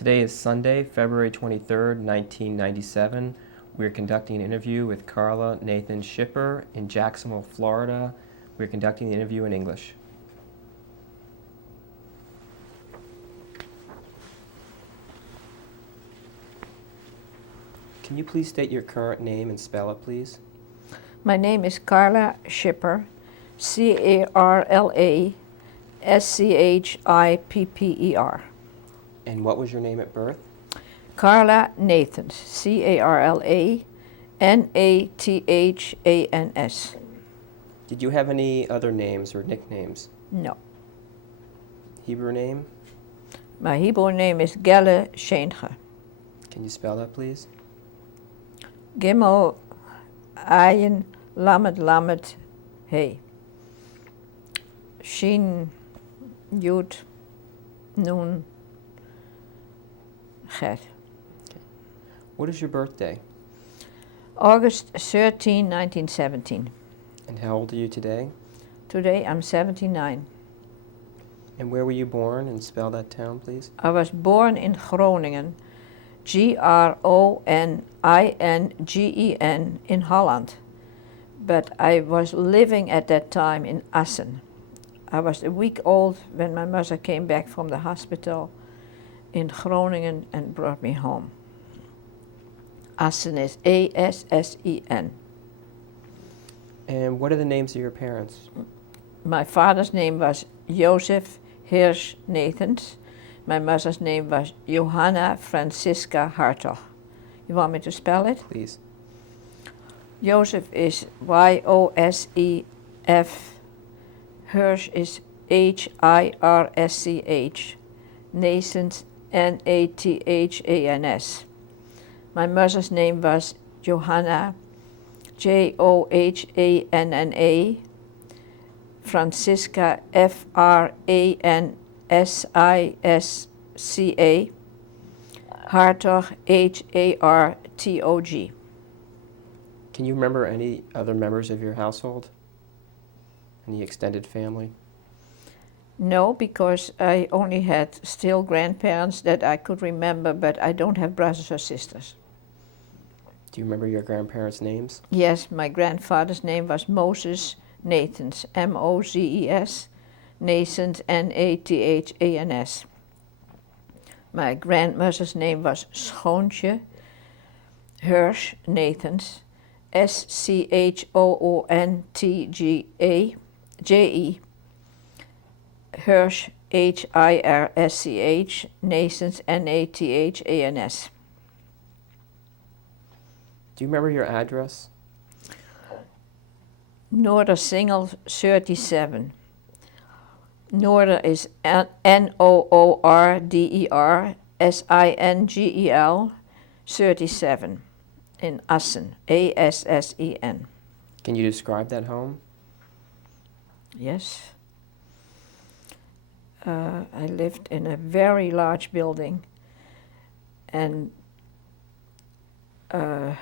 Today is Sunday, February 23rd, 1997. We are conducting an interview with Carla Nathan Schipper in Jacksonville, Florida. We are conducting the interview in English. Can you please state your current name and spell it, please? My name is Carla Schipper, Carla Schipper. And what was your name at birth? Carla Nathans, Carla Nathans. Did you have any other names or nicknames? No. Hebrew name? My Hebrew name is Gelle Sheenge. Can you spell that, please? Gimel Ayin Lamed Lamed Hey. Shin Yud Nun Chet. What is your birthday? August 13, 1917. And how old are you today? Today I'm 79. And where were you born? And spell that town, please. I was born in Groningen, Groningen in Holland. But I was living at that time in Assen. I was a week old when my mother came back from the hospital in Groningen and brought me home. Assen is Assen. And what are the names of your parents? My father's name was Joseph Hirsch Nathans. My mother's name was Johanna Francisca Hartog. You want me to spell it? Please. Joseph is Yosef. Hirsch is Hirsch. Nathans Nathans. My mother's name was Johanna, Johanna. Francisca, Fransisca. Hartog, Hartog. Can you remember any other members of your household? Any extended family? No, because I only had still grandparents that I could remember, but I don't have brothers or sisters. Do you remember your grandparents' names? Yes, my grandfather's name was Moses Nathans, Moses, Nathans, Nathans. My grandmother's name was Schoontje Hirsch Nathans, Schoontje. Hirsch, Hirsch, Nathans, Nathans. Do you remember your address? Noorder Singel 37. Noorder is Noorder Singel 37 in Assen, Assen. Can you describe that home? Yes. I lived in a very large building, and I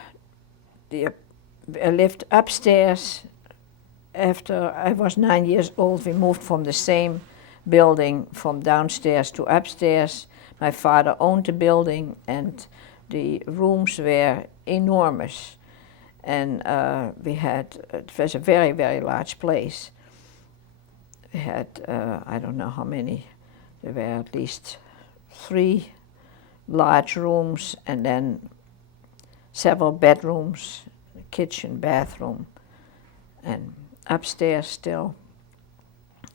lived upstairs. After I was 9 years old, we moved from the same building from downstairs to upstairs. My father owned the building, and the rooms were enormous. And it was a very, very large place. We had, I don't know how many, there were at least 3 large rooms, and then several bedrooms, kitchen, bathroom, and upstairs still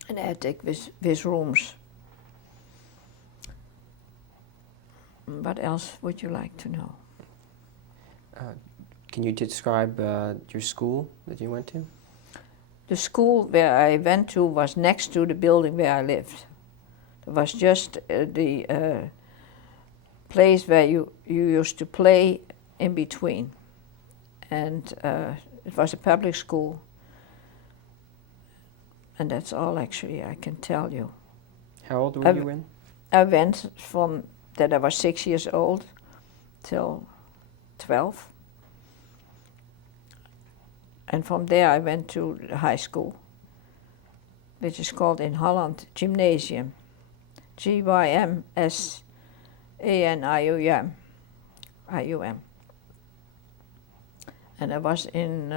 an attic with rooms. What else would you like to know? Can you describe your school that you went to? The school where I went to was next to the building where I lived. It was just the place where you used to play in between. And it was a public school. And that's all actually I can tell you. How old were you in? I went from that I was 6 years old till 12. And from there I went to the high school, which is called in Holland Gymnasium. Gymnasium. A-N-I-U-M. I-U-M. And I was in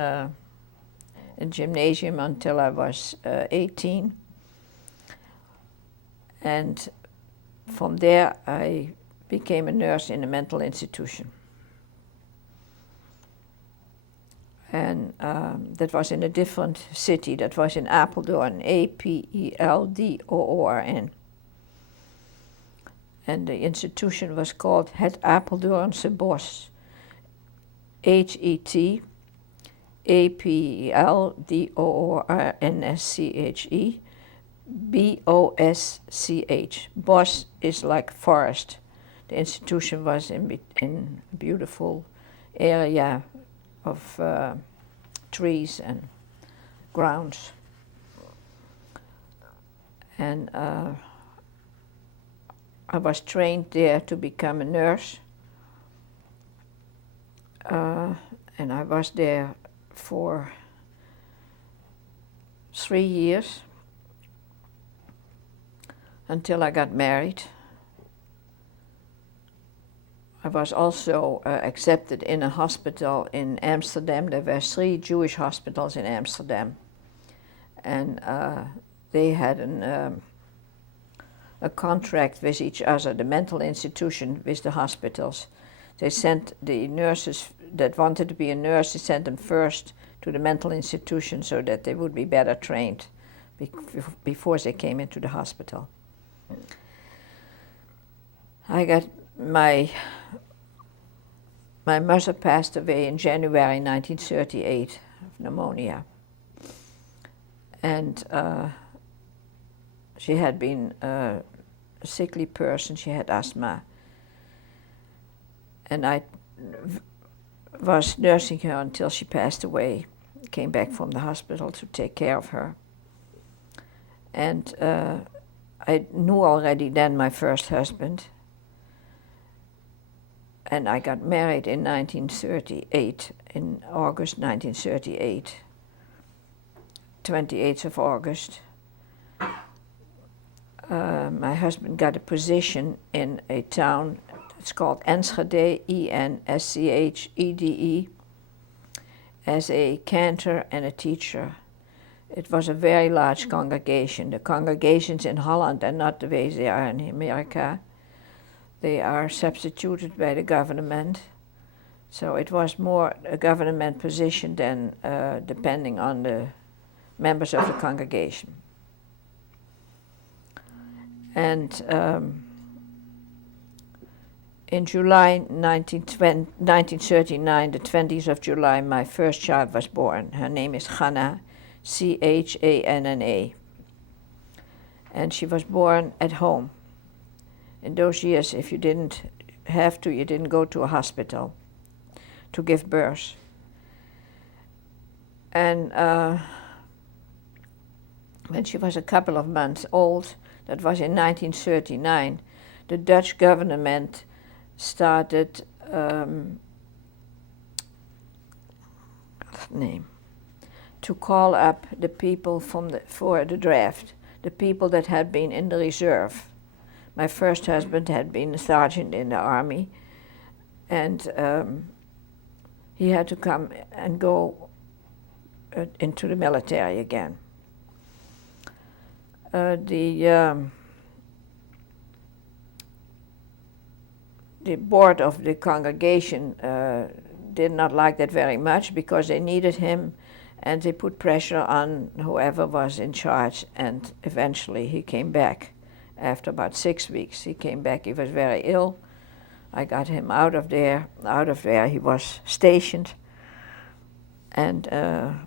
gymnasium until I was 18. And from there I became a nurse in a mental institution. And that was in a different city. That was in Apeldoorn, Apeldoorn. And the institution was called Het Apeldoornse Bos. HETAPELDOORNSCHE BOSCH. Bos is like forest. The institution was in a beautiful area of trees and grounds. And I was trained there to become a nurse. And I was there for 3 years until I got married. I was also accepted in a hospital in Amsterdam. There were 3 Jewish hospitals in Amsterdam. And they had a contract with each other, the mental institution with the hospitals. They sent the nurses that wanted to be a nurse, they sent them first to the mental institution so that they would be better trained before they came into the hospital. I got my mother passed away in January 1938 of pneumonia. And she had been a sickly person, she had asthma. And I was nursing her until she passed away. Came back from the hospital to take care of her. And I knew already then my first husband. And I got married in 1938, in August 1938, 28th of August. My husband got a position in a town, it's called Enschede, E-N-S-C-H-E-D-E, as a cantor and a teacher. It was a very large congregation. The congregations in Holland are not the way they are in America. They are substituted by the government. So it was more a government position than depending on the members of the congregation. And in July 1939, the 20th of July, my first child was born. Her name is Chana, C-H-A-N-N-A. And she was born at home. In those years, if you didn't have to, you didn't go to a hospital to give birth. And when she was a couple of months old, that was in 1939, the Dutch government started to call up the people for the draft, the people that had been in the reserve. My first husband had been a sergeant in the army, and he had to come and go into the military again. The board of the congregation did not like that very much because they needed him, and they put pressure on whoever was in charge, and eventually he came back. After about 6 weeks, he came back. He was very ill. I got him out of there. Out of there, he was stationed, and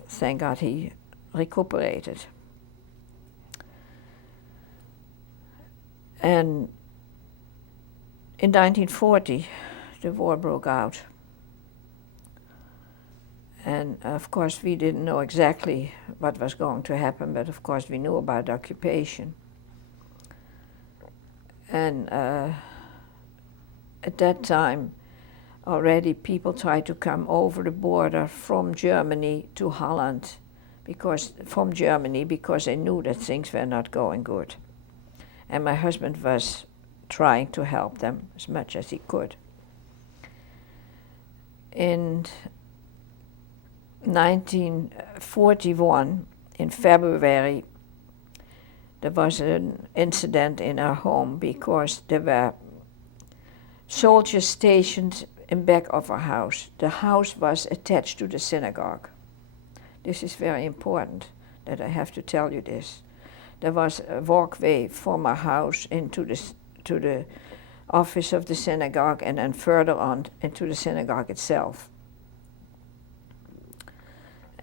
thank God he recuperated. And in 1940, the war broke out. And of course, we didn't know exactly what was going to happen, but of course, we knew about the occupation. And at that time, already people tried to come over the border from Germany to Holland, because they knew that things were not going good. And my husband was trying to help them as much as he could. In 1941, in February, there was an incident in our home because there were soldiers stationed in back of our house. The house was attached to the synagogue. This is very important that I have to tell you this. There was a walkway from our house into to the office of the synagogue and then further on into the synagogue itself.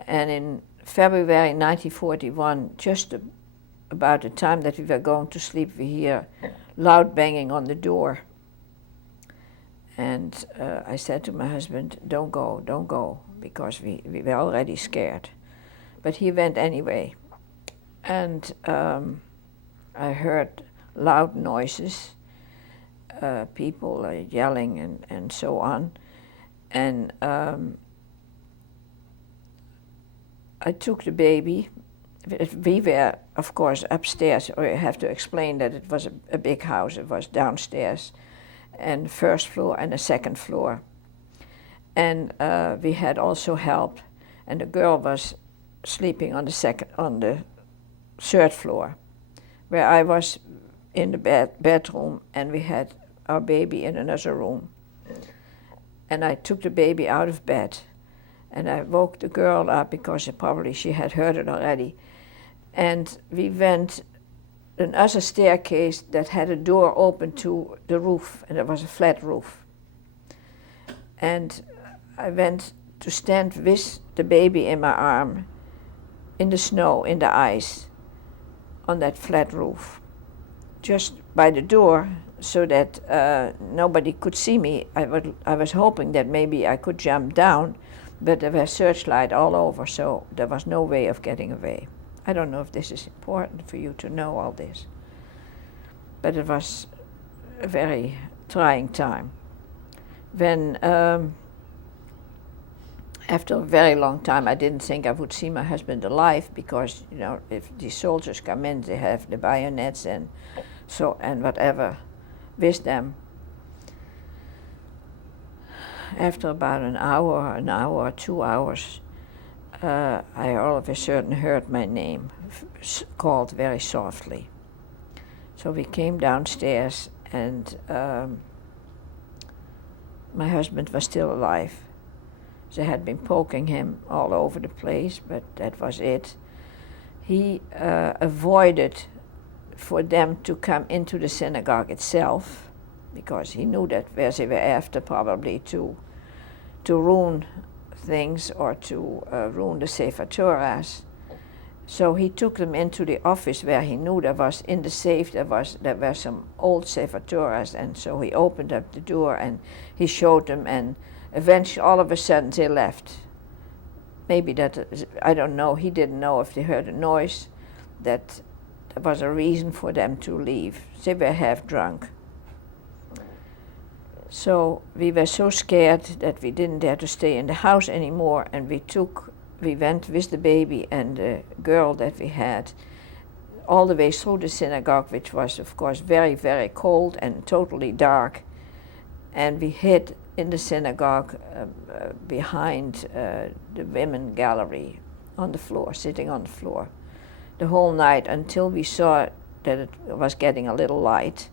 And in February 1941, just about the time that we were going to sleep, we hear loud banging on the door. And I said to my husband, don't go, because we were already scared. But he went anyway. And I heard loud noises, people yelling and so on. And I took the baby. We were, of course, upstairs. I have to explain that it was a big house. It was downstairs, and first floor and a second floor. And we had also help, and the girl was sleeping on the third floor, where I was in the bedroom, and we had our baby in another room. And I took the baby out of bed, and I woke the girl up because probably she had heard it already. And we went another staircase that had a door open to the roof, and it was a flat roof. And I went to stand with the baby in my arm in the snow, in the ice, on that flat roof, just by the door, so that nobody could see me. I was hoping that maybe I could jump down, but there was searchlight all over, so there was no way of getting away. I don't know if this is important for you to know all this, but it was a very trying time. When after a very long time, I didn't think I would see my husband alive, because, you know, if these soldiers come in, they have the bayonets and whatever with them. After about an hour, 2 hours, I all of a sudden heard my name called very softly. So we came downstairs, and my husband was still alive. They had been poking him all over the place, but that was it. He avoided for them to come into the synagogue itself, because he knew that where they were after, probably to ruin things or to ruin the Sefer Torahs. So he took them into the office where he knew there was, in the safe, there were some old Sefer Torahs, and so he opened up the door and he showed them, and eventually all of a sudden they left. Maybe that, I don't know, he didn't know if they heard a noise, that there was a reason for them to leave. They were half drunk. So we were so scared that we didn't dare to stay in the house anymore, and we went with the baby and the girl that we had all the way through the synagogue, which was of course very, very cold and totally dark. And we hid in the synagogue behind the women gallery on the floor, sitting on the floor, the whole night until we saw that it was getting a little light.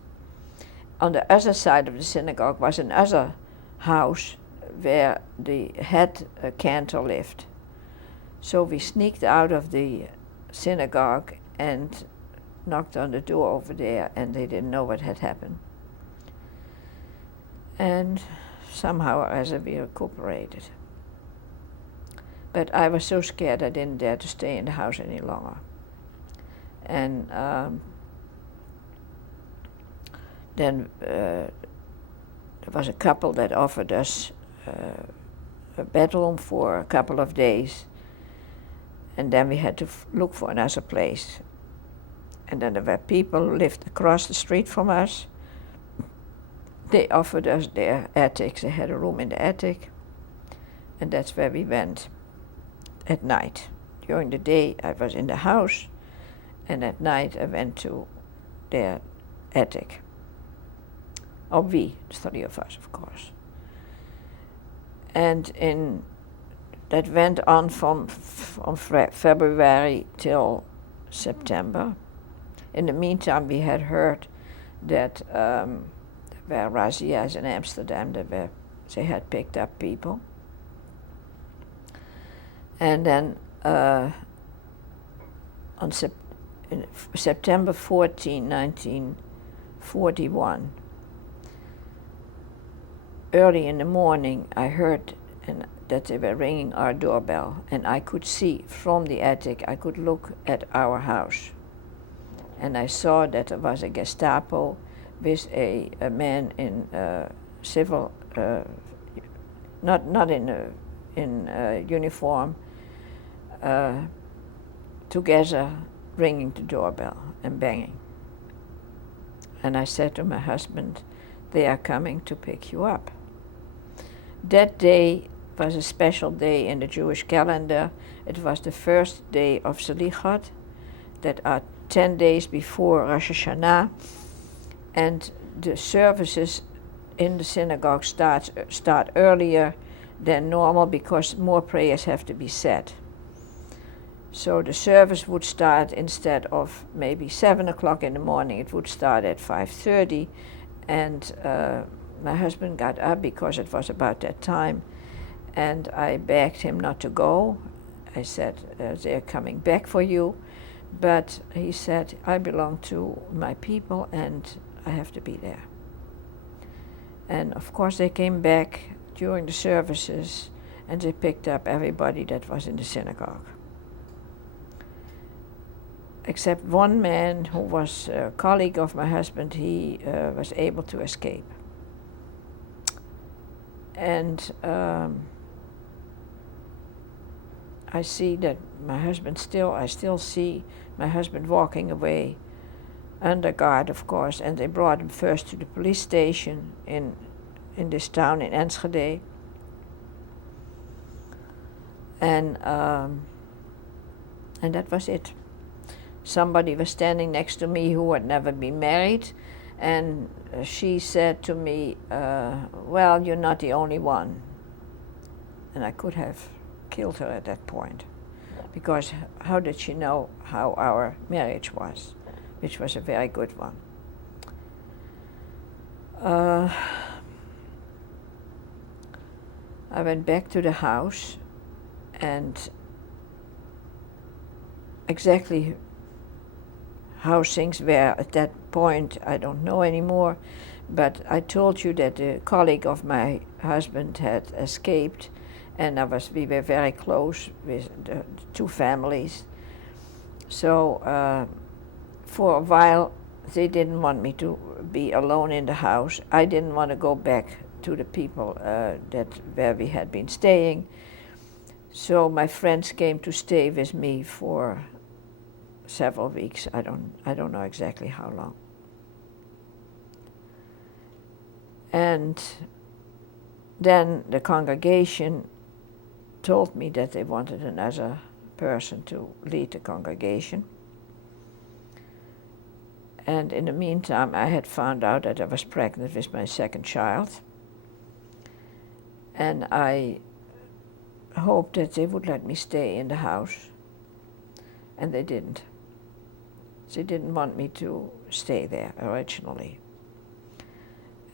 On the other side of the synagogue was another house where the head cantor lived. So we sneaked out of the synagogue and knocked on the door over there, and they didn't know what had happened. And somehow or other we recuperated. But I was so scared I didn't dare to stay in the house any longer. And then there was a couple that offered us a bedroom for a couple of days, and then we had to look for another place. And then there were people who lived across the street from us. They offered us their attic. They had a room in the attic, and that's where we went at night. During the day I was in the house, and at night I went to their attic. or we, 3 of us, of course. And that went on from February till September. In the meantime, we had heard that there were razzias in Amsterdam, they had picked up people. And then on September 14, 1941, early in the morning, I heard that they were ringing our doorbell, and I could see from the attic, I could look at our house. And I saw that there was a Gestapo with a man in civil, not in uniform, together ringing the doorbell and banging. And I said to my husband, they are coming to pick you up. That day was a special day in the Jewish calendar. It was the first day of Selichot, that are 10 days before Rosh Hashanah, and the services in the synagogue start earlier than normal because more prayers have to be said. So the service would start, instead of maybe 7 o'clock in the morning, it would start at 5:30, and my husband got up because it was about that time, and I begged him not to go. I said, they're coming back for you. But he said, I belong to my people and I have to be there. And of course they came back during the services and they picked up everybody that was in the synagogue. Except one man who was a colleague of my husband, he was able to escape. And I see that I still see my husband walking away under guard, of course, and they brought him first to the police station in this town in Enschede. And that was it. Somebody was standing next to me who had never been married, and she said to me, well, you're not the only one. And I could have killed her at that point, because how did she know how our marriage was, which was a very good one. I went back to the house, and exactly how things were at that point I don't know anymore, but I told you that a colleague of my husband had escaped, and we were very close with the two families. So for a while they didn't want me to be alone in the house. I didn't want to go back to the people where we had been staying. So my friends came to stay with me for several weeks. I don't know exactly how long. And then the congregation told me that they wanted another person to lead the congregation. And in the meantime, I had found out that I was pregnant with my second child. And I hoped that they would let me stay in the house. And they didn't. They didn't want me to stay there originally.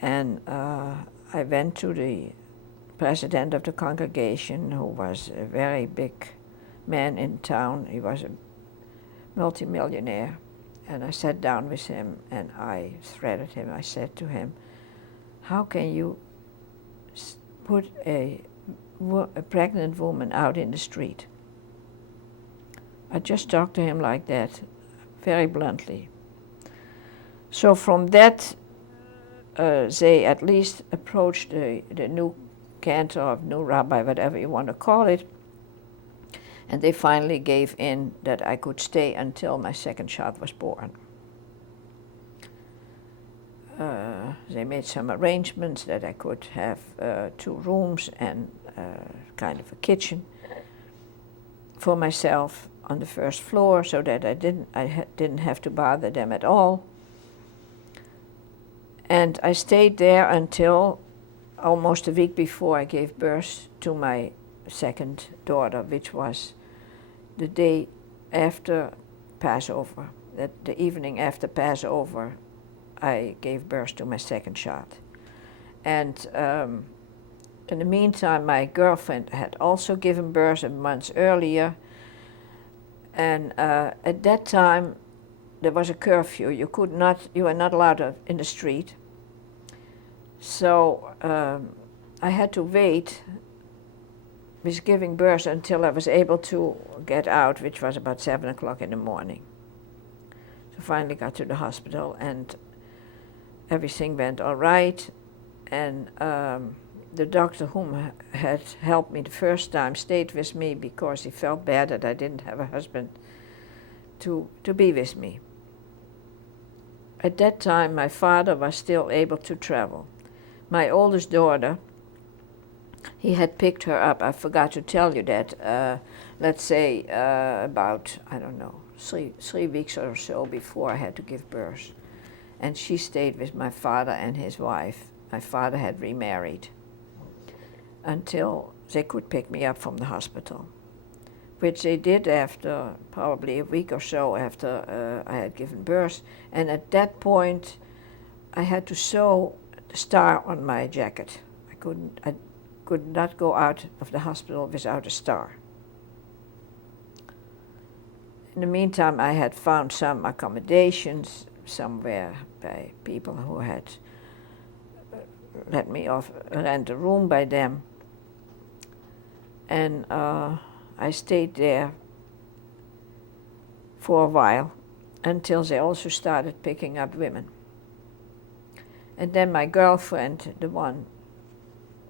And I went to the president of the congregation, who was a very big man in town. He was a multimillionaire. And I sat down with him and I threatened him. I said to him, how can you put a pregnant woman out in the street? I just talked to him like that, very bluntly. So from that, they at least approached the new cantor or new rabbi, whatever you want to call it, and they finally gave in that I could stay until my second child was born. They made some arrangements that I could have 2 rooms and kind of a kitchen for myself on the first floor, so that I didn't have to bother them at all. And I stayed there until almost a week before I gave birth to my second daughter, which was the day after Passover. That the evening after Passover, I gave birth to my second child. And in the meantime, my girlfriend had also given birth a month earlier. And at that time, there was a curfew. You were not allowed in the street. So I had to wait with giving birth until I was able to get out, which was about 7 o'clock in the morning. So finally got to the hospital and everything went all right. And the doctor whom had helped me the first time stayed with me because he felt bad that I didn't have a husband to be with me. At that time, my father was still able to travel. My oldest daughter, he had picked her up. I forgot to tell you that. Let's say about, I don't know, three weeks or so before I had to give birth. And she stayed with my father and his wife. My father had remarried until they could pick me up from the hospital, which they did after probably a week or so after I had given birth. And at that point, I had to sew the star on my jacket. I could not go out of the hospital without a star. In the meantime, I had found some accommodations somewhere by people who had let me rent a room by them. And I stayed there for a while until they also started picking up women. And then my girlfriend, the one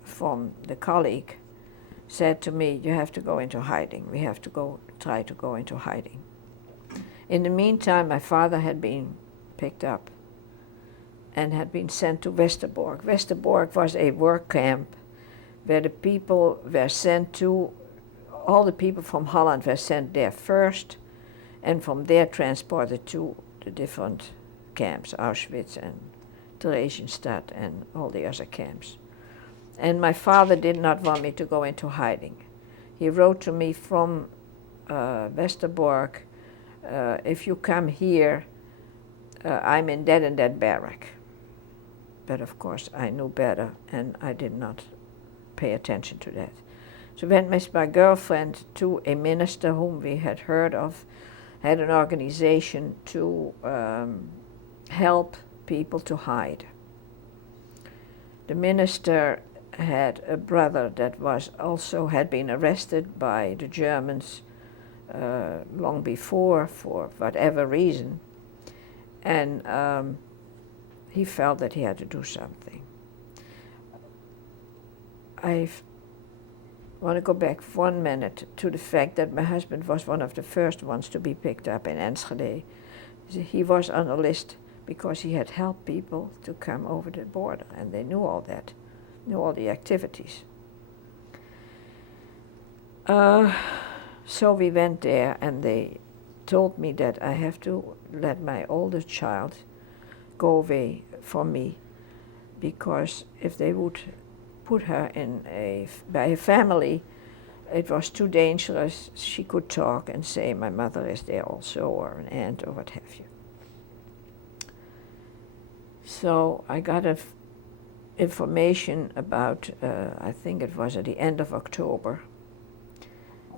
from the colleague, said to me, you have to go into hiding. We have to try to go into hiding. In the meantime, my father had been picked up and had been sent to Westerbork. Westerbork was a work camp where the people were sent to, all the people from Holland were sent there first, and from there transported to the different camps, Auschwitz and Theresienstadt and all the other camps. And my father did not want me to go into hiding. He wrote to me from Westerbork, if you come here, I'm in that and that barrack. But of course I knew better and I did not pay attention to that. So I went with my girlfriend to a minister whom we had heard of, had an organization to help people to hide. The minister had a brother that had been arrested by the Germans long before for whatever reason, and he felt that he had to do something. I want to go back 1 minute to the fact that my husband was one of the first ones to be picked up in Enschede. He was on a list because he had helped people to come over the border, and they knew all that, knew all the activities. So we went there, and they told me that I have to let my oldest child go away from me, because if they would put her by a family, it was too dangerous. She could talk and say, my mother is there also, or an aunt, or what have you. So I got information about, I think it was at the end of October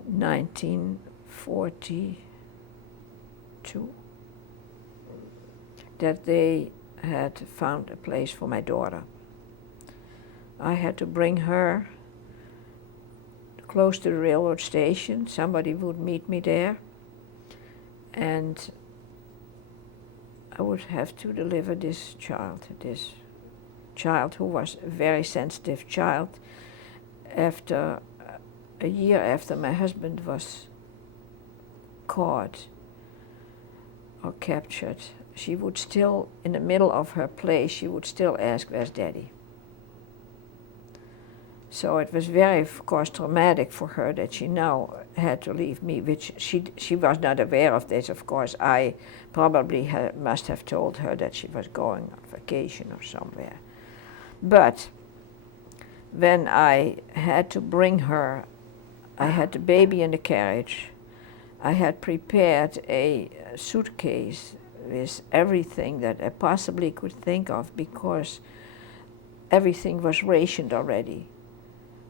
1942, that they had found a place for my daughter. I had to bring her close to the railroad station. Somebody would meet me there, and I would have to deliver this child who was a very sensitive child. After a year after my husband was caught or captured, she would still, in the middle of her play, she would still ask, where's Daddy? So it was very, of course, traumatic for her that she now had to leave me, which she was not aware of this, of course. I probably must have told her that she was going on vacation or somewhere. But when I had to bring her, I had the baby in the carriage. I had prepared a suitcase with everything that I possibly could think of because everything was rationed already.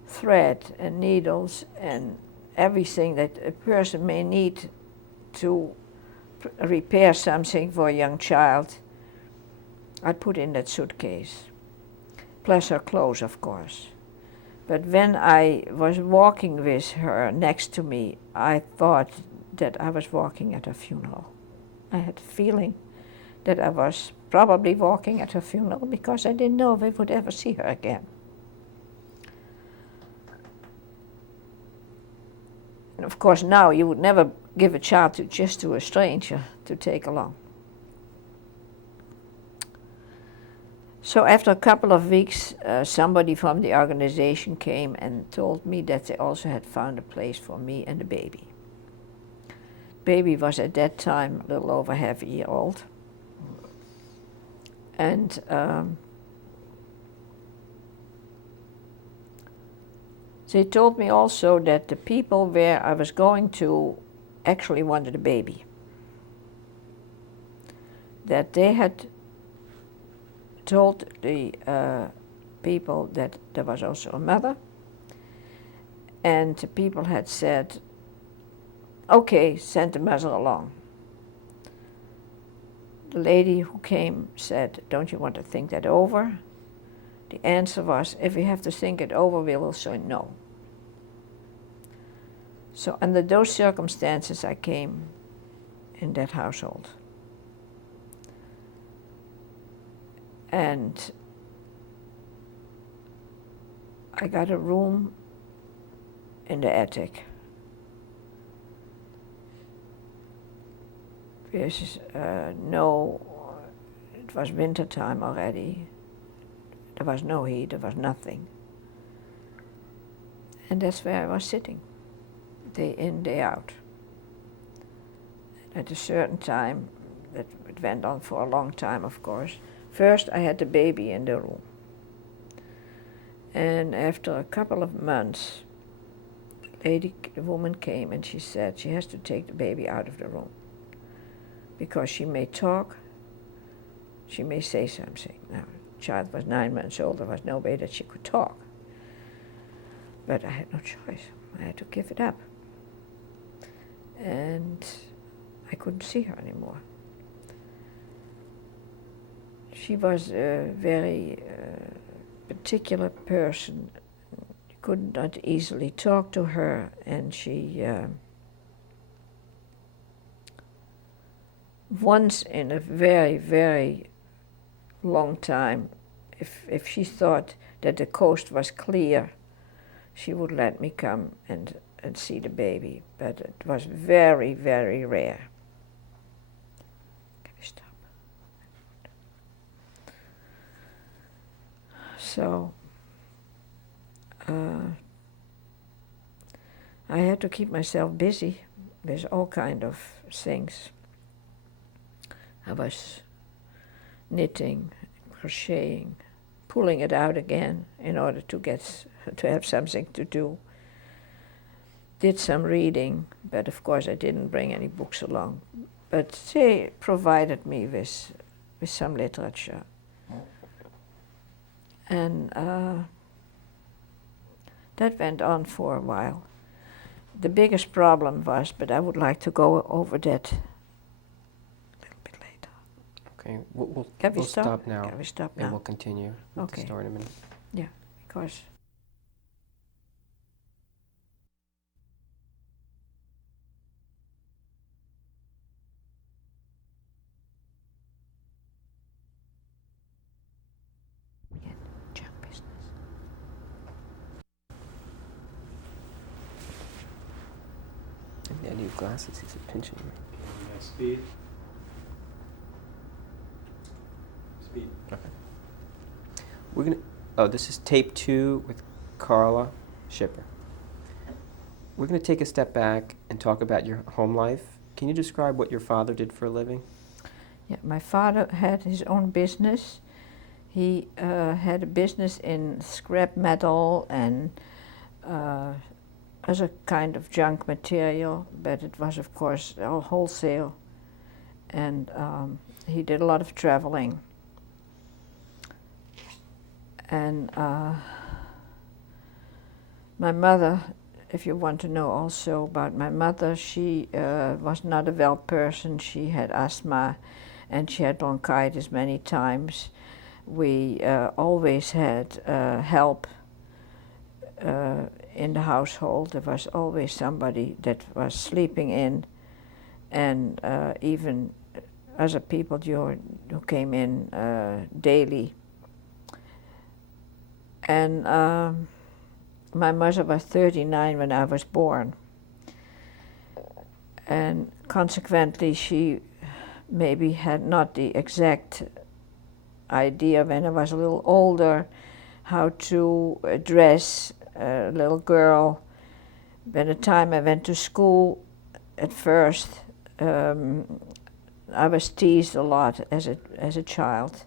Thread and needles and everything that a person may need to repair something for a young child, I put in that suitcase. Plus her clothes, of course. But when I was walking with her next to me, I thought that I was walking at a funeral. I had a feeling that I was probably walking at her funeral because I didn't know if I would ever see her again. And of course now you would never give a child just to a stranger to take along. So after a couple of weeks, somebody from the organization came and told me that they also had found a place for me and the baby. Baby was at that time a little over half a year old. And they told me also that the people where I was going to actually wanted a baby. That they had told the people that there was also a mother, and the people had said, okay, send the mother along. The lady who came said, don't you want to think that over? The answer was, if we have to think it over, we will say no. So under those circumstances, I came in that household. And I got a room in the attic. There's it was winter time already. There was no heat, there was nothing. And that's where I was sitting, day in, day out. At a certain time, it went on for a long time, of course. First, I had the baby in the room. And after a couple of months, the woman came and she said she has to take the baby out of the room because she may talk, she may say something. Now, the child was 9 months old, there was no way that she could talk. But I had no choice. I had to give it up. And I couldn't see her anymore. She was a very particular person. You could not easily talk to her, and she once in a very, very long time, if she thought that the coast was clear, she would let me come and see the baby, but it was very, very rare. Can we stop? So I had to keep myself busy with all kind of things. I was knitting, crocheting, pulling it out again in order to have something to do. Did some reading, but of course I didn't bring any books along. But they provided me with some literature. And that went on for a while. The biggest problem was, but I would like to go over that a little bit later. Okay, we'll stop? stop now. Can we stop and now? we'll continue with Okay. the story in a minute. Yeah, because junk business. I need glasses, he's pinching me. Speed. Speed. We're gonna, oh, this is tape 2 with Carla. Carla Schipper. We're going to take a step back and talk about your home life. Can you describe what your father did for a living? Yeah, my father had his own business. He had a business in scrap metal and as a kind of junk material, but it was of course all wholesale. And he did a lot of traveling. And my mother, if you want to know also about my mother, she was not a well person. She had asthma and she had bronchitis many times. We always had help in the household. There was always somebody that was sleeping in, and even other people who came in daily. And my mother was 39 when I was born. And consequently, she maybe had not the exact idea when I was a little older how to address a little girl. By the time I went to school, at first, I was teased a lot as a child.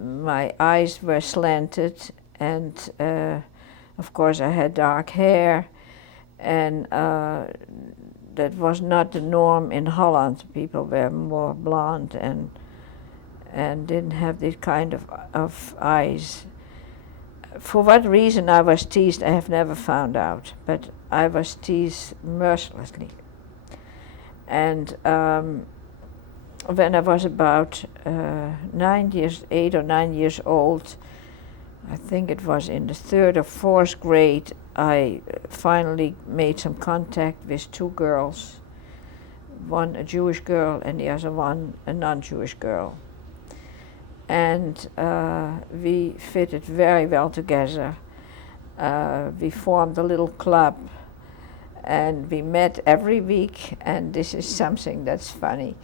My eyes were slanted, and of course I had dark hair, and that was not the norm in Holland. People were more blonde and didn't have this kind of eyes. For what reason I was teased, I have never found out, but I was teased mercilessly. And when I was about 8 or 9 years old, I think it was in the 3rd or 4th grade, I finally made some contact with 2 girls, one a Jewish girl and the other one a non-Jewish girl. And we fitted very well together. We formed a little club, and we met every week, and this is something that's funny.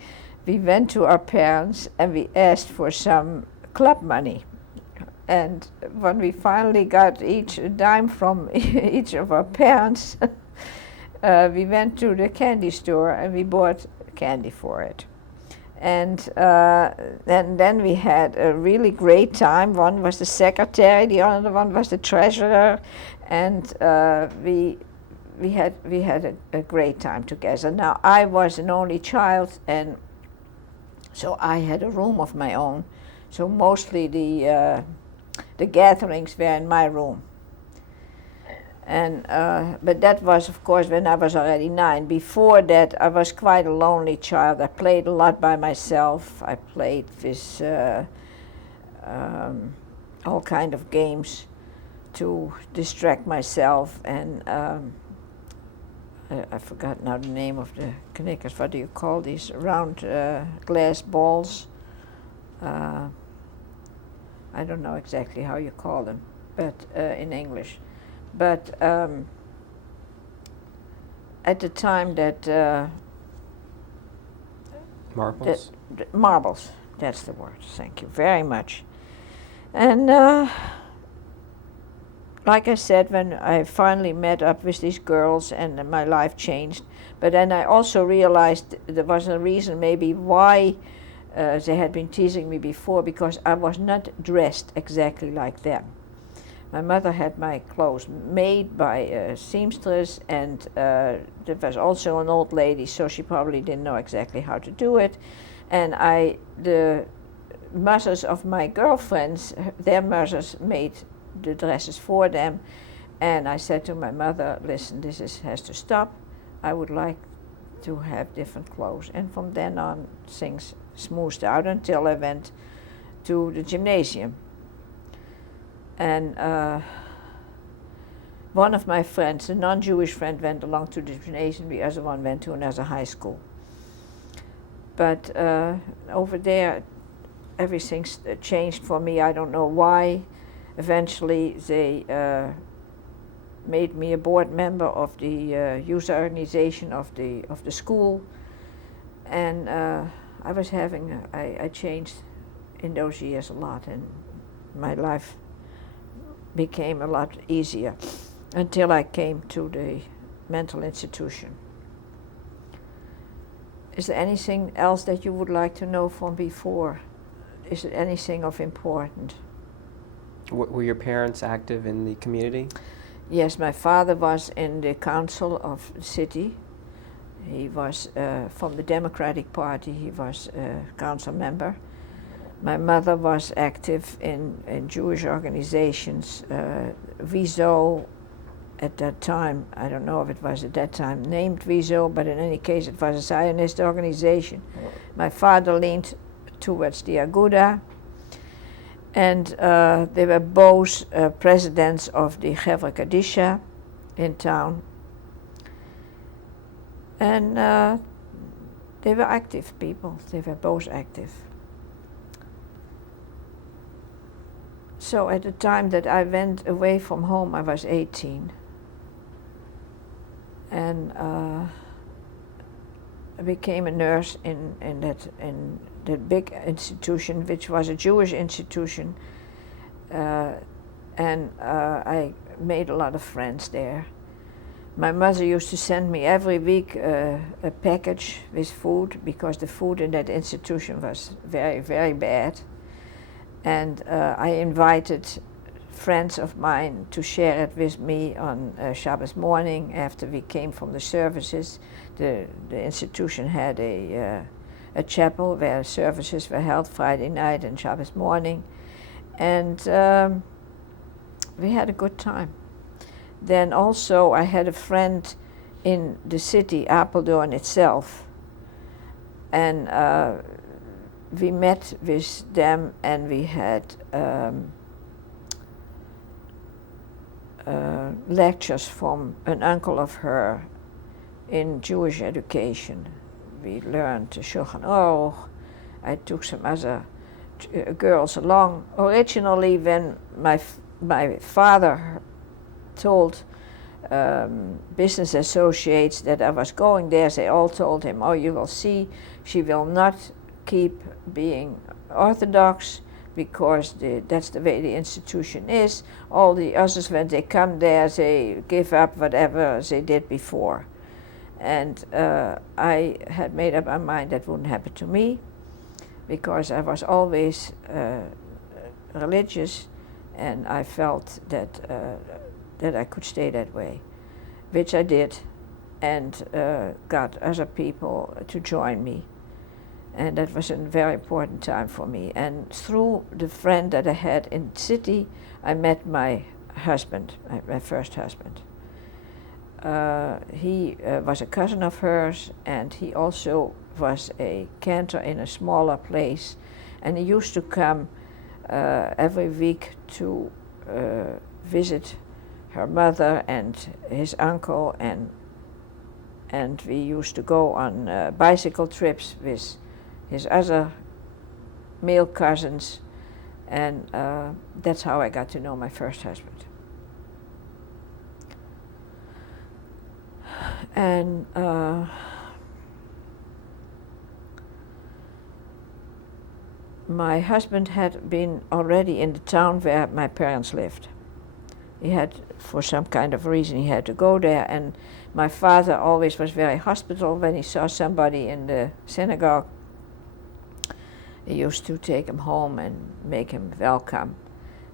We went to our parents and we asked for some club money. And when we finally got each a dime from each of our parents, we went to the candy store and we bought candy for it. And then we had a really great time. One was the secretary, the other one was the treasurer, and we had a great time together. Now I was an only child, and so I had a room of my own. So mostly the gatherings were in my room. And but that was, of course, when I was already 9. Before that, I was quite a lonely child. I played a lot by myself. I played with all kind of games to distract myself. And I forgot now the name of the knickers. What do you call these round glass balls? I don't know exactly how you call them, but in English. But at the time that Marbles? Marbles, that's the word. Thank you very much. And like I said, when I finally met up with these girls, and my life changed. But then I also realized there was a reason maybe why they had been teasing me before, because I was not dressed exactly like them. My mother had my clothes made by a seamstress, and there was also an old lady, so she probably didn't know exactly how to do it. And the mothers of my girlfriends, their mothers made the dresses for them. And I said to my mother, listen, has to stop. I would like to have different clothes. And from then on, things smoothed out until I went to the gymnasium. And one of my friends, a non-Jewish friend, went along to the gymnasium. The other one went to another high school. But over there, everything changed for me. I don't know why. Eventually, they made me a board member of the youth organization of the school, and I changed in those years a lot, and my life became a lot easier until I came to the mental institution. Is there anything else that you would like to know from before? Is it anything of importance? Were your parents active in the community? Yes, my father was in the council of the city. He was from the Democratic Party. He was a council member. My mother was active in Jewish organizations. Viso, at that time, I don't know if it was at that time named Viso, but in any case it was a Zionist organization. My father leaned towards the Aguda, and they were both presidents of the Chevra Kadisha in town. And they were active people. They were both active. So at the time that I went away from home, I was 18. And I became a nurse in that big institution, which was a Jewish institution. And I made a lot of friends there. My mother used to send me every week a package with food, because the food in that institution was very, very bad. And I invited friends of mine to share it with me on Shabbos morning after we came from the services. The institution had a chapel where services were held Friday night and Shabbos morning. And we had a good time. Then also I had a friend in the city, Apeldoorn itself, and we met with them, and we had lectures from an uncle of her in Jewish education. We learned Shulchan Aruch. I took some other girls along. Originally, when my father told business associates that I was going there, they all told him, "Oh, you will see, she will not keep being Orthodox, because that's the way the institution is. All the others, when they come there, they give up whatever they did before." And I had made up my mind that wouldn't happen to me, because I was always religious, and I felt that I could stay that way, which I did, and got other people to join me. And that was a very important time for me. And through the friend that I had in the city, I met my husband, my first husband. He was a cousin of hers, and he also was a cantor in a smaller place. And he used to come every week to visit her mother and his uncle, and we used to go on bicycle trips with his other male cousins, and that's how I got to know my first husband. And my husband had been already in the town where my parents lived. He had, for some kind of reason, he had to go there, and my father always was very hospitable when he saw somebody in the synagogue. He used to take him home and make him welcome.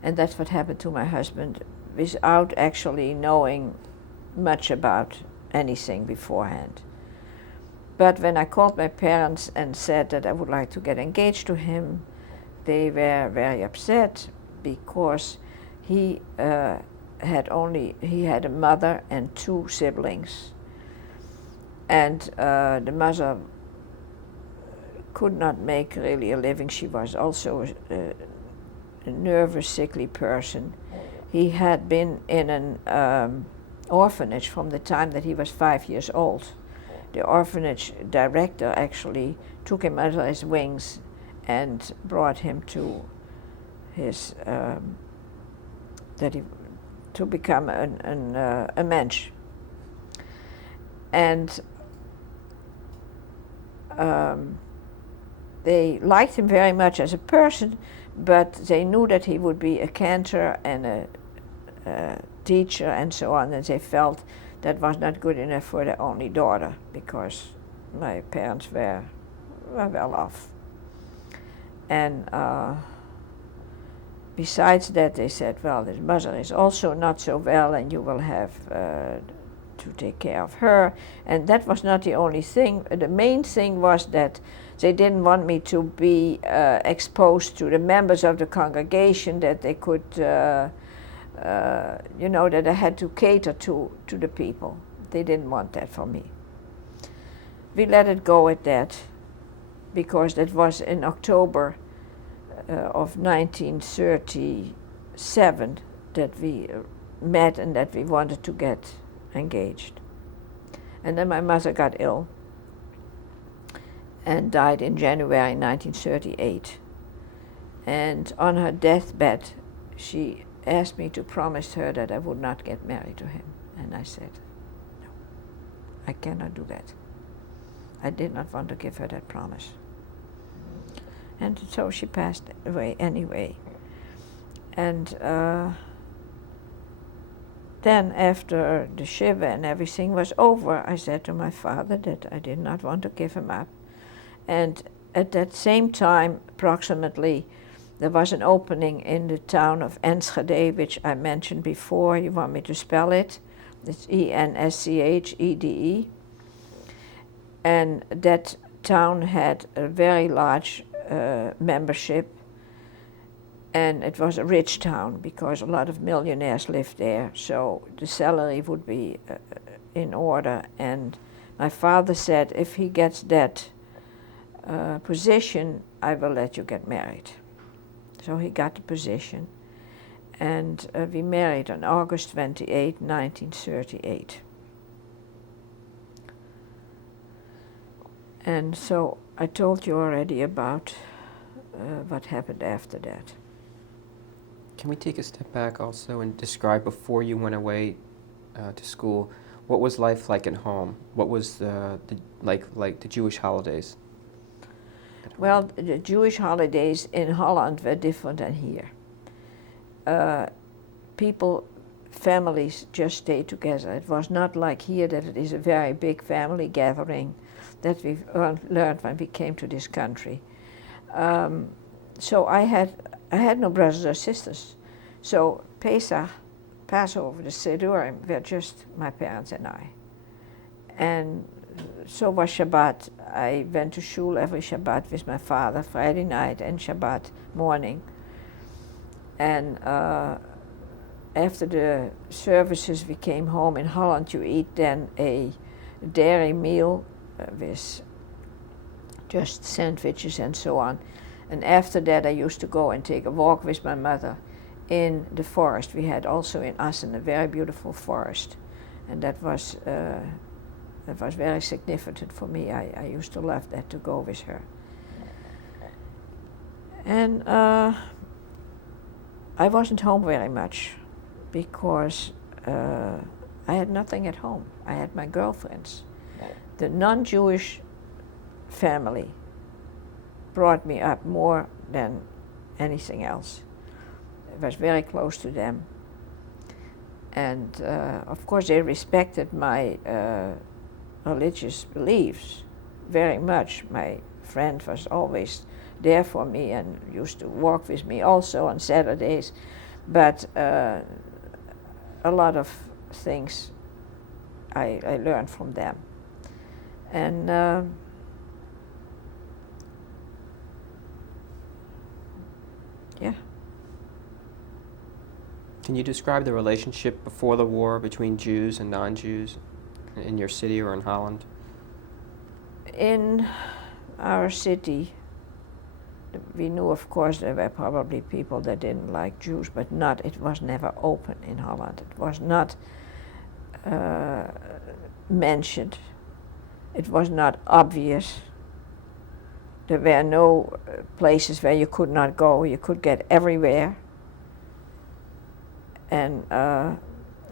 And that's what happened to my husband, without actually knowing much about anything beforehand. But when I called my parents and said that I would like to get engaged to him, they were very upset, because he had a mother and two siblings. And the mother could not make really a living. She was also a nervous, sickly person. He had been in an orphanage from the time that he was 5 years old. The orphanage director actually took him under his wings and brought him to his to become a mensch. And they liked him very much as a person, but they knew that he would be a cantor and teacher and so on, and they felt that was not good enough for their only daughter because my parents were well off. And besides that, they said, well, this mother is also not so well, and you will have to take care of her. And that was not the only thing. The main thing was that they didn't want me to be exposed to the members of the congregation, that they could, that I had to cater to the people. They didn't want that for me. We let it go at that, because that was in October of 1937 that we met and that we wanted to get engaged. And then my mother got ill and died in January 1938. And on her deathbed, she asked me to promise her that I would not get married to him. And I said, no, I cannot do that. I did not want to give her that promise. And so she passed away anyway. And then after the Shiva and everything was over, I said to my father that I did not want to give him up. And at that same time, approximately, there was an opening in the town of Enschede, which I mentioned before. You want me to spell it? It's Enschede. And that town had a very large membership, and it was a rich town because a lot of millionaires lived there, so the salary would be in order. And my father said, if he gets that position, I will let you get married. So he got the position, and we married on August 28, 1938. And so I told you already about what happened after that. Can we take a step back also and describe, before you went away to school, what was life like at home? What was the Jewish holidays? Well, the Jewish holidays in Holland were different than here. Families just stayed together. It was not like here that it is a very big family gathering that we learned when we came to this country. So I had no brothers or sisters. So Pesach, Passover, the Sedurim were just my parents and I. And so was Shabbat. I went to shul every Shabbat with my father, Friday night and Shabbat morning. And after the services, we came home. In Holland, you eat then a dairy meal with just sandwiches and so on. And after that, I used to go and take a walk with my mother in the forest. We had also in Assen a very beautiful forest, and that was very significant for me. I used to love that, to go with her. And I wasn't home very much because I had nothing at home. I had my girlfriends. The non-Jewish family brought me up more than anything else. I was very close to them. And of course they respected my religious beliefs very much. My friend was always there for me and used to walk with me also on Saturdays. But a lot of things I learned from them. And yeah. Can you describe the relationship before the war between Jews and non-Jews in your city or in Holland? In our city, we knew, of course, there were probably people that didn't like Jews, but it was never open in Holland. It was not mentioned. It was not obvious. There were no places where you could not go. You could get everywhere. And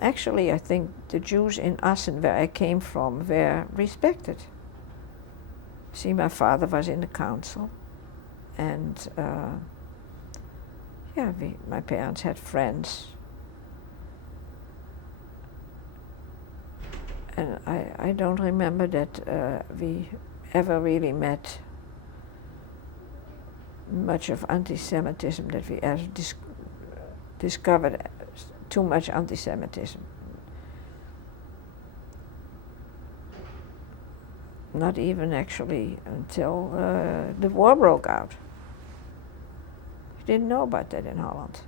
actually, I think the Jews in Assen, where I came from, were respected. See, my father was in the council, and my parents had friends, And I don't remember that we ever really met much of anti-Semitism, that we ever discovered too much anti-Semitism. Not even actually until the war broke out. We didn't know about that in Holland.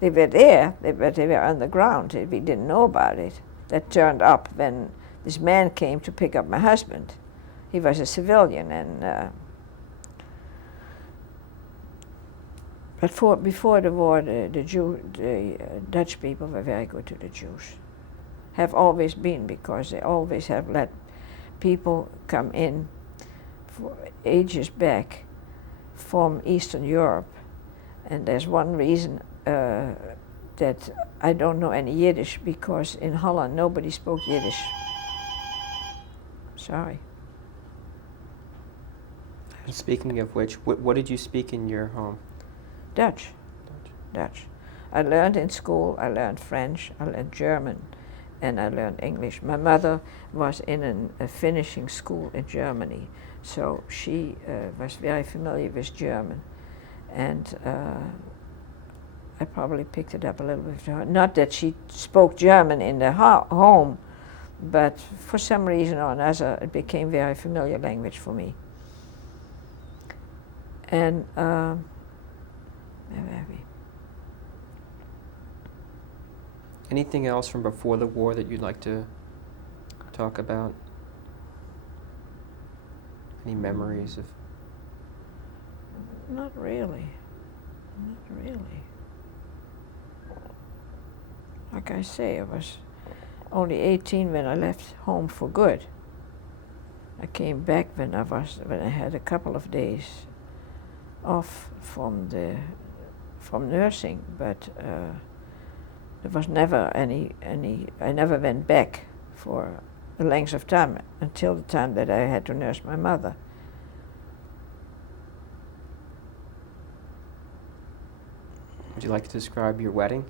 They were there, but they were underground. We didn't know about it. That turned up when this man came to pick up my husband. He was a civilian, and but before the war, the Dutch people were very good to the Jews. Have always been, because they always have let people come in for ages back from Eastern Europe, and there's one reason that I don't know any Yiddish, because in Holland nobody spoke Yiddish. Sorry. Speaking of which, what did you speak in your home? Dutch. Dutch. I learned in school, I learned French, I learned German, and I learned English. My mother was in a finishing school in Germany, so she was very familiar with German. And I probably picked it up a little bit from her. Not that she spoke German in the home, but for some reason or another, it became very familiar language for me. And where were we? Anything else from before the war that you'd like to talk about? Any memories of? Not really. Not really. Like I say, I was only 18 when I left home for good. I came back when I had a couple of days off from nursing, but there was never any. I never went back for a length of time until the time that I had to nurse my mother. Would you like to describe your wedding?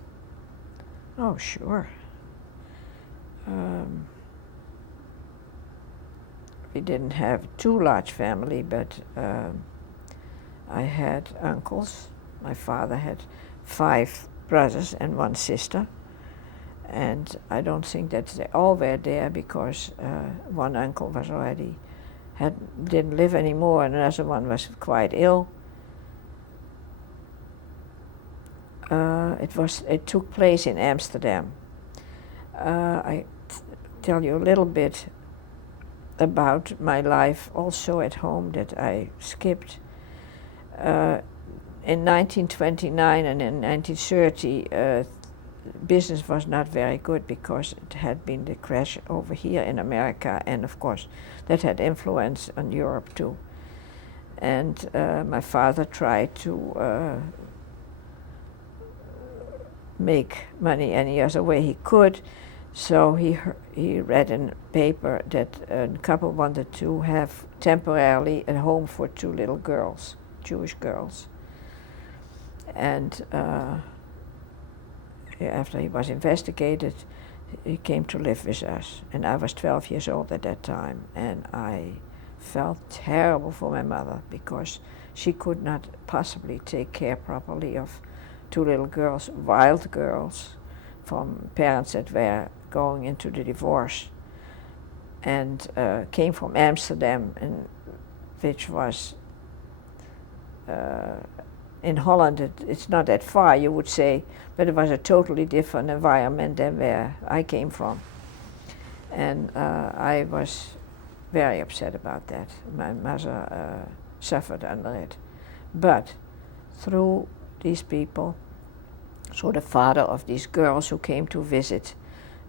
Oh, sure. We didn't have too large family, but I had uncles. My father had 5 brothers and 1 sister, and I don't think that they all were there, because one uncle was already didn't live anymore, and another one was quite ill. It took place in Amsterdam. I tell you a little bit about my life also at home that I skipped. In 1929 and in 1930, business was not very good, because it had been the crash over here in America, and of course that had influence on Europe too. And my father tried to make money any other way he could, so he read in a paper that a couple wanted to have temporarily a home for 2 little girls, Jewish girls. And after he was investigated, he came to live with us, and I was 12 years old at that time, and I felt terrible for my mother, because she could not possibly take care properly of 2 little girls, wild girls, from parents that were going into the divorce, and came from Amsterdam, and which was in Holland. It's not that far, you would say, but it was a totally different environment than where I came from, and I was very upset about that. My mother suffered under it, but through these people, so the father of these girls who came to visit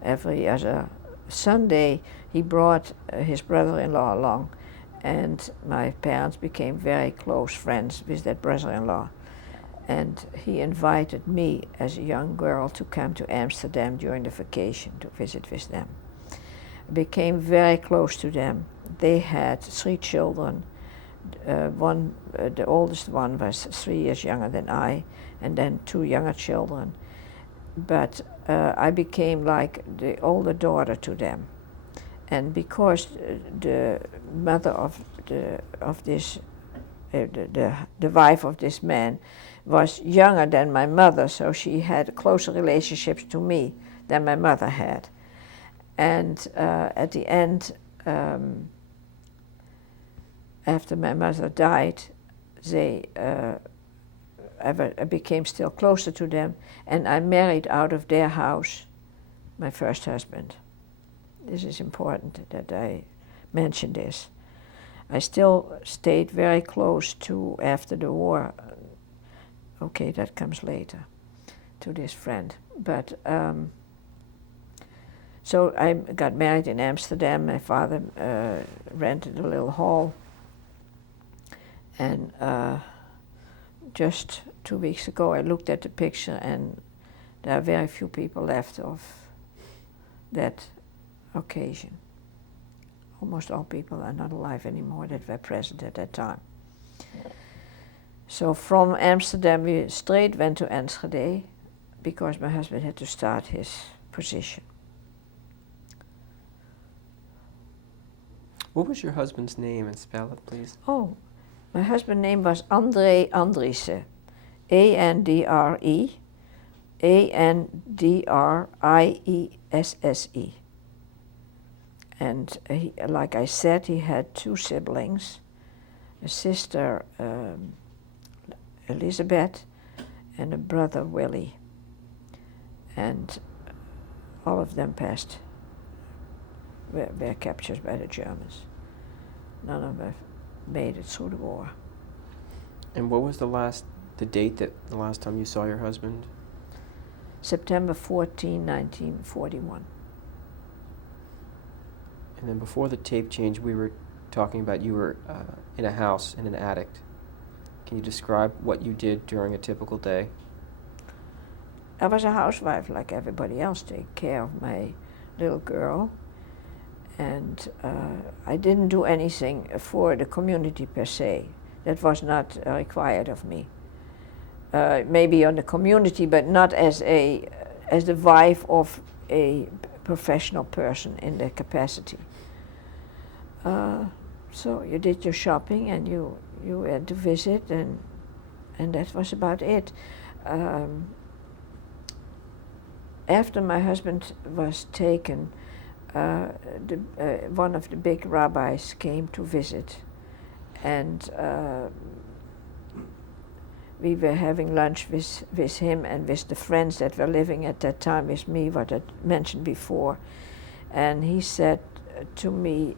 every other Sunday, he brought his brother-in-law along, and my parents became very close friends with that brother-in-law. And he invited me as a young girl to come to Amsterdam during the vacation to visit with them. I became very close to them. They had 3 children. The oldest one was 3 years younger than I, and then 2 younger children. but I became like the older daughter to them. And because the mother of this, the wife of this man was younger than my mother, so she had closer relationships to me than my mother had. And at the end, after my mother died, I became still closer to them, and I married out of their house my first husband. This is important that I mention this. I still stayed very close to, after the war, okay, that comes later, to this friend. But so I got married in Amsterdam. My father rented a little hall, and just 2 weeks ago I looked at the picture, and there are very few people left of that occasion. Almost all people are not alive anymore that were present at that time. So from Amsterdam we straight went to Enschede because my husband had to start his position. What was your husband's name, and spell it, please? Oh, my husband's name was André Andriessen. Andre Andriesse. And he, like I said, he had 2 siblings, a sister Elizabeth and a brother Willie. And all of them were captured by the Germans. None of them made it through the war. And what was the last time you saw your husband? September 14, 1941. And then before the tape change, we were talking about you were in a house, in an attic. Can you describe what you did during a typical day? I was a housewife like everybody else, taking care of my little girl. And I didn't do anything for the community per se. That was not required of me. Maybe on the community, but not as the wife of a professional person in their capacity. So you did your shopping, and you went to visit, and that was about it. After my husband was taken, one of the big rabbis came to visit, and we were having lunch with him and with the friends that were living at that time with me, what I mentioned before. And he said to me,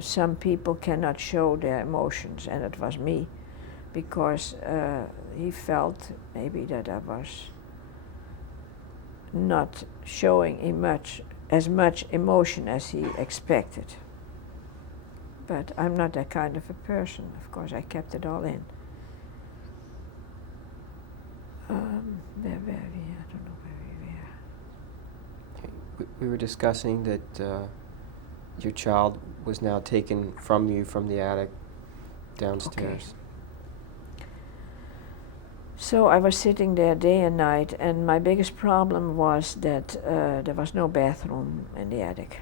some people cannot show their emotions, and it was me, because he felt maybe that I was not showing as much emotion as he expected. But I'm not that kind of a person. Of course, I kept it all in. Where were we? I don't know where we were. We were discussing that your child was now taken from you from the attic downstairs. Okay. So I was sitting there day and night, and my biggest problem was that there was no bathroom in the attic.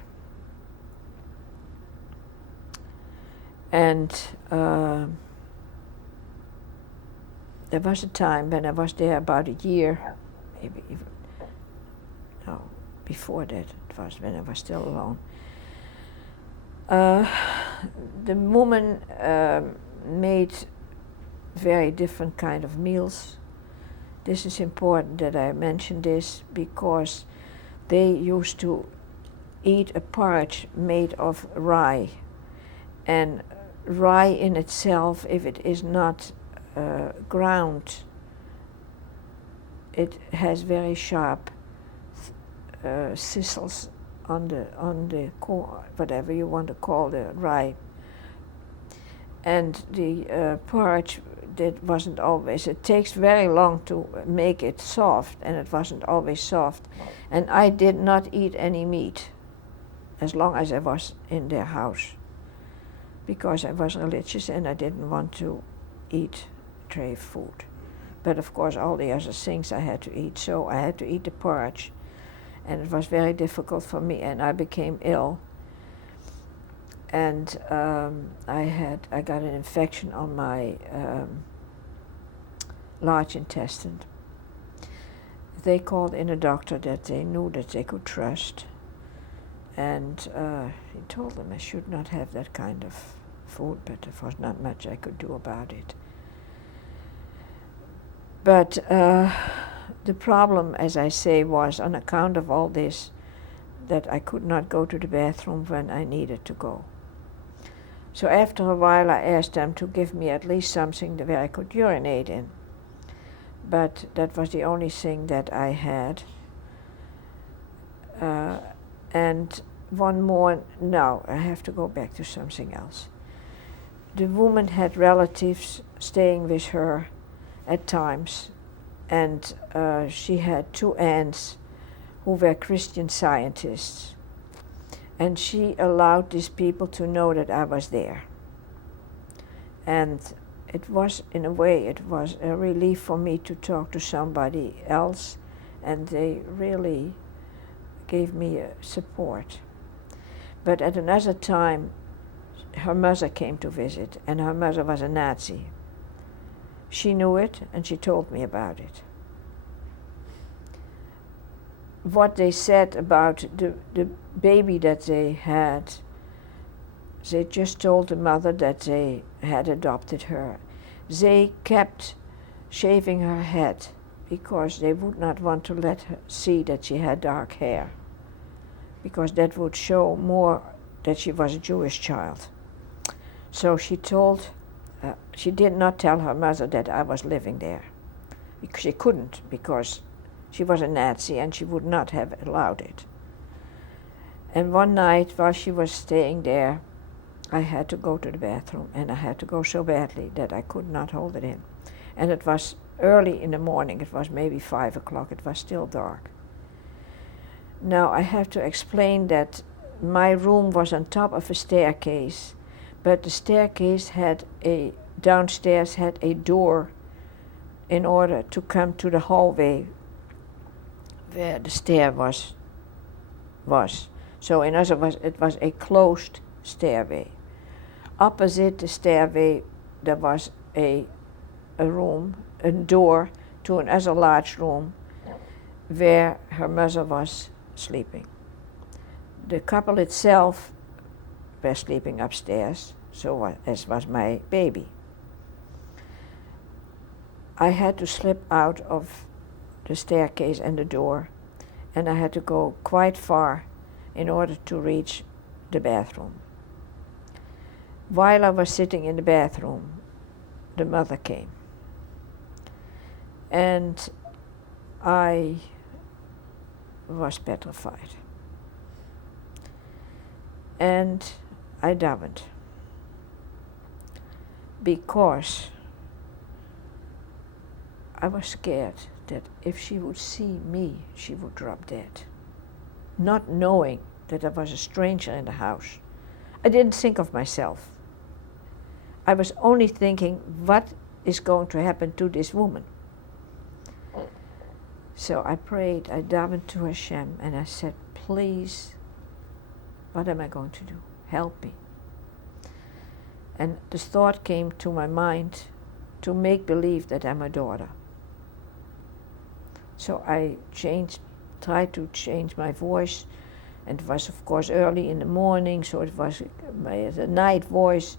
And there was a time when I was there about a year, maybe even, no, before that, it was when I was still alone. The woman made very different kind of meals. This is important that I mention this, because they used to eat a porridge made of rye. And rye in itself, if it is not ground, it has very sharp thistles on the core, whatever you want to call the rye. And the porridge, that wasn't always, it takes very long to make it soft, and it wasn't always soft. And I did not eat any meat as long as I was in their house, because I was religious and I didn't want to eat tray food. but of course all the other things I had to eat. So I had to eat the porridge, and it was very difficult for me, and I became ill. And I got an infection on my large intestine. They called in a doctor that they knew that they could trust, and he told them I should not have that kind of food, but there was not much I could do about it. But the problem, as I say, was on account of all this, that I could not go to the bathroom when I needed to go. So after a while I asked them to give me at least something where I could urinate in. But that was the only thing that I had. And one more, no, I have to go back to something else. The woman had relatives staying with her at times, and she had 2 aunts who were Christian Scientists. And she allowed these people to know that I was there. And it was, in a way, it was a relief for me to talk to somebody else, and they really gave me support. But at another time, her mother came to visit, and her mother was a Nazi. She knew it, and she told me about it. What they said about the baby that they had, they just told the mother that they had adopted her. They kept shaving her head because they would not want to let her see that she had dark hair, because that would show more that she was a Jewish child. So she did not tell her mother that I was living there. She couldn't, because she was a Nazi and she would not have allowed it. And one night while she was staying there, I had to go to the bathroom, and I had to go so badly that I could not hold it in. And it was early in the morning, it was maybe 5 o'clock, it was still dark. Now I have to explain that my room was on top of a staircase, but the staircase downstairs had a door in order to come to the hallway where the stair was. So in other words, it was a closed stairway. Opposite the stairway there was a room, a door to another large room where her mother was sleeping. The couple itself were sleeping upstairs, so as was my baby. I had to slip out of the staircase and the door, and I had to go quite far in order to reach the bathroom. While I was sitting in the bathroom, the mother came. And I was petrified. And I davened, because I was scared that if she would see me, she would drop dead. Not knowing that I was a stranger in the house, I didn't think of myself. I was only thinking, what is going to happen to this woman? So I prayed, I davened to Hashem, and I said, please, what am I going to do? Help me. And the thought came to my mind to make believe that I'm a daughter. So I tried to change my voice, and it was of course early in the morning, so it was the night voice.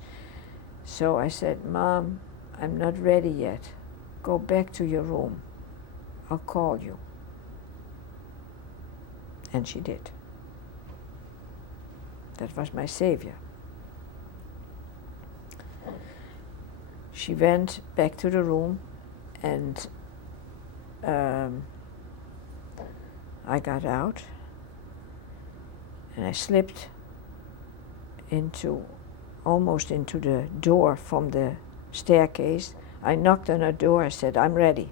So I said, Mom, I'm not ready yet. Go back to your room. I'll call you. And she did. That was my savior. She went back to the room, and I got out, and I slipped almost into the door from the staircase. I knocked on her door, I said, I'm ready,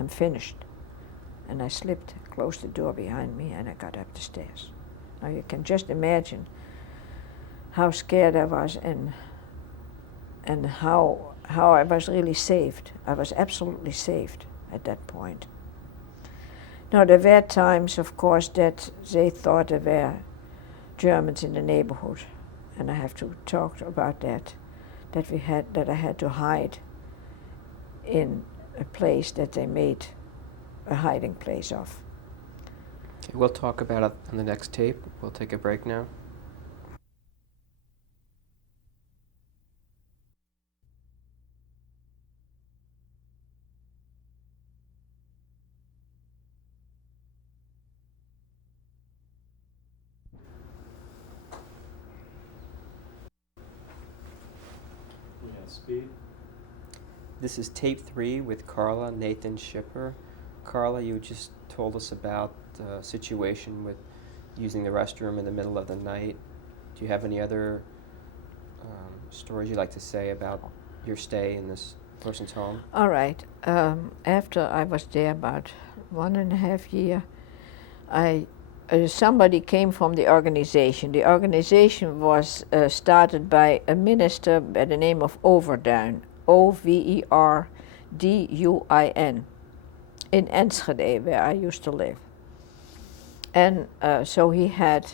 I'm finished. And I slipped, closed the door behind me, and I got up the stairs. Now you can just imagine how scared I was and how how I was really saved. I was absolutely saved at that point. Now, there were times, of course, that they thought there were Germans in the neighborhood, and I have to talk about that. That I had to hide in a place that they made a hiding place of. Okay, we'll talk about it on the next tape. We'll take a break now. Speed. This is tape 3 with Carla, Nathan, Schipper. Carla, you just told us about the situation with using the restroom in the middle of the night. Do you have any other stories you'd like to say about your stay in this person's home? All right. After I was there about 1.5 years, somebody came from the organization. The organization was started by a minister by the name of Overduin, Overduin, in Enschede, where I used to live. And so he had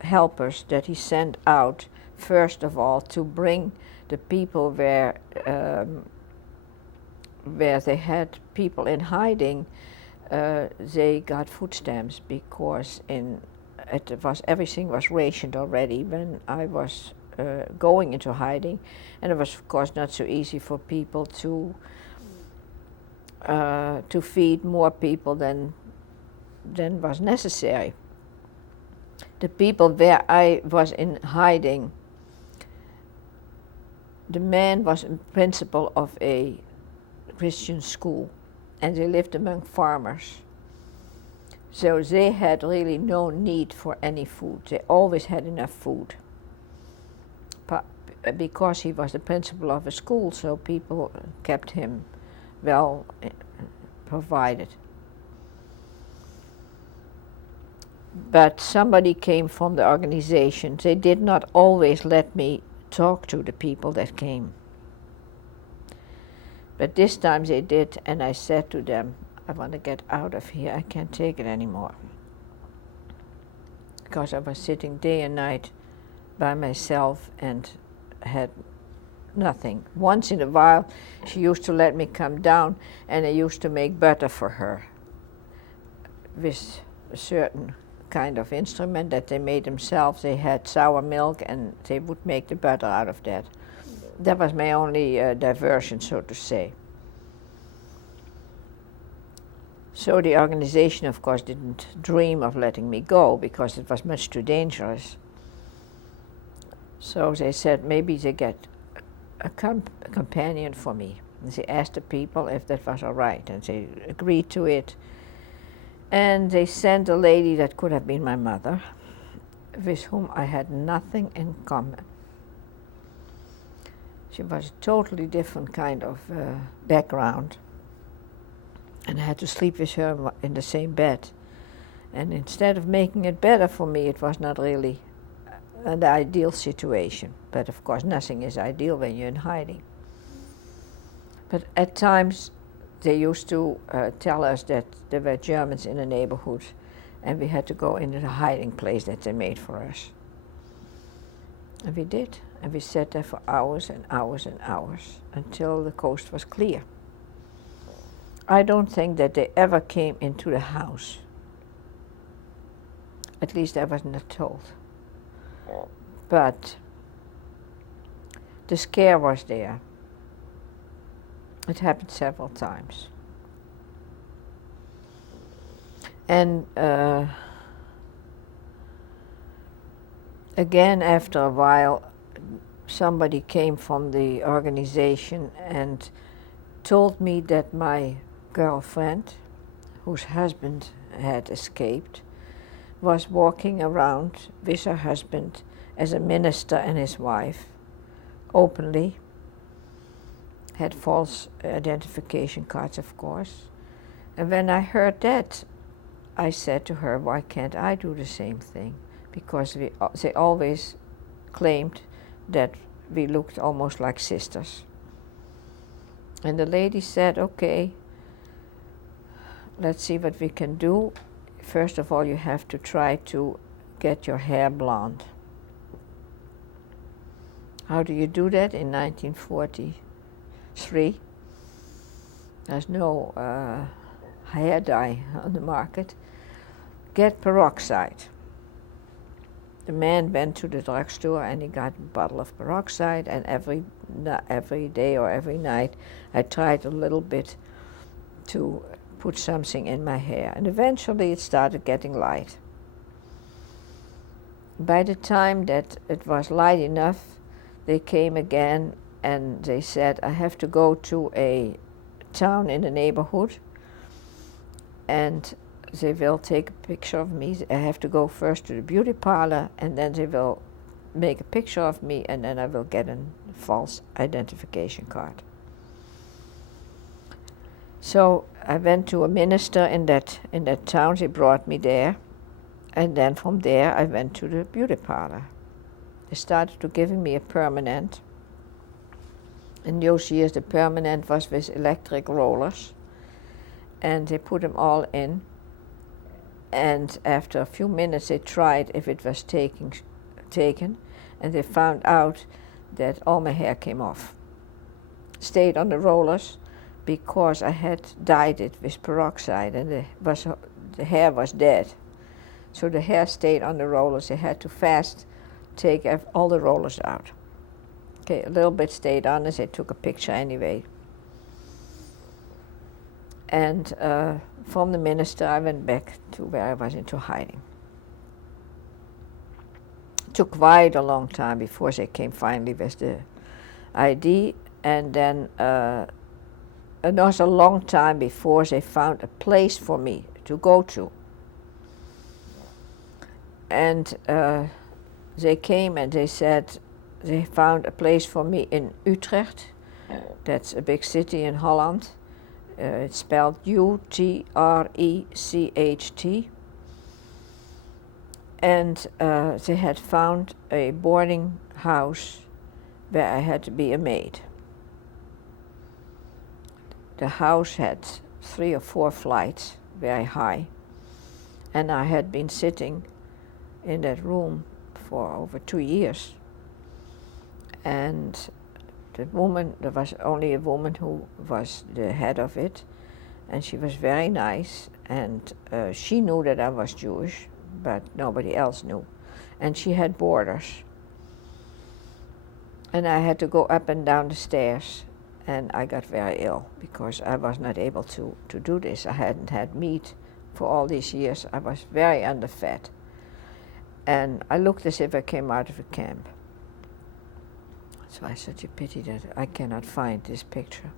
helpers that he sent out, first of all, to bring the people where they had people in hiding. They got food stamps because everything was rationed already when I was going into hiding, and it was of course not so easy for people to feed more people than was necessary. The people where I was in hiding, the man was a principal of a Christian school, and they lived among farmers. So they had really no need for any food. They always had enough food. But because he was the principal of a school, so people kept him well provided. But somebody came from the organization. They did not always let me talk to the people that came. But this time they did, and I said to them, I want to get out of here, I can't take it anymore. Because I was sitting day and night by myself and had nothing. Once in a while she used to let me come down, and I used to make butter for her with a certain kind of instrument that they made themselves. They had sour milk and they would make the butter out of that. That was my only diversion, so to say. So the organization, of course, didn't dream of letting me go because it was much too dangerous. So they said maybe they get a companion for me. And they asked the people if that was all right, and they agreed to it. And they sent a lady that could have been my mother, with whom I had nothing in common. She was a totally different kind of background, and I had to sleep with her in the same bed. And instead of making it better for me, it was not really an ideal situation. But of course, nothing is ideal when you're in hiding. But at times, they used to tell us that there were Germans in the neighborhood, and we had to go into the hiding place that they made for us. And we did, and we sat there for hours and hours and hours until the coast was clear. I don't think that they ever came into the house. At least I was not told. But the scare was there. It happened several times. And again, after a while, somebody came from the organization and told me that my girlfriend, whose husband had escaped, was walking around with her husband as a minister and his wife, openly. Had false identification cards, of course. And when I heard that, I said to her, why can't I do the same thing? Because they always claimed that we looked almost like sisters. And the lady said, okay, let's see what we can do. First of all, you have to try to get your hair blonde. How do you do that in 1943? There's no hair dye on the market. Get peroxide. The man went to the drugstore and he got a bottle of peroxide, and every day or every night I tried a little bit to put something in my hair, and eventually it started getting light. By the time that it was light enough, they came again and they said, I have to go to a town in the neighborhood and they will take a picture of me. I have to go first to the beauty parlor, and then they will make a picture of me, and then I will get a false identification card. So I went to a minister in that town. He brought me there, and then from there I went to the beauty parlor. They started to giving me a permanent. In those years the permanent was with electric rollers, and they put them all in. And after a few minutes they tried if it was taken, and they found out that all my hair came off. Stayed on the rollers because I had dyed it with peroxide, and the hair was dead. So the hair stayed on the rollers. They had to fast take all the rollers out. Okay, a little bit stayed on as they took a picture anyway. And from the minister I went back to where I was into hiding. It took quite a long time before they came finally with the ID, and then it was a long time before they found a place for me to go to. And they came and they said they found a place for me in Utrecht. That's a big city in Holland. It's spelled Utrecht. And they had found a boarding house where I had to be a maid. The house had 3 or 4 flights, very high, and I had been sitting in that room for over 2 years. And the woman, there was only a woman who was the head of it, and she was very nice, and she knew that I was Jewish, but nobody else knew. And she had boarders. And I had to go up and down the stairs, and I got very ill because I was not able to do this. I hadn't had meat for all these years. I was very underfed. And I looked as if I came out of a camp. So it's such a pity that I cannot find this picture.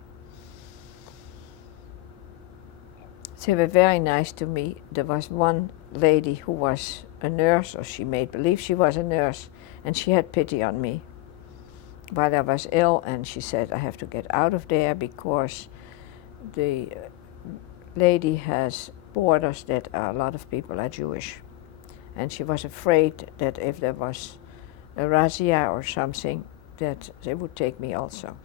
They were very nice to me. There was one lady who was a nurse, or she made believe she was a nurse, and she had pity on me while I was ill, and she said I have to get out of there because the lady has borders that a lot of people are Jewish. And she was afraid that if there was a razzia or something, that they would take me also.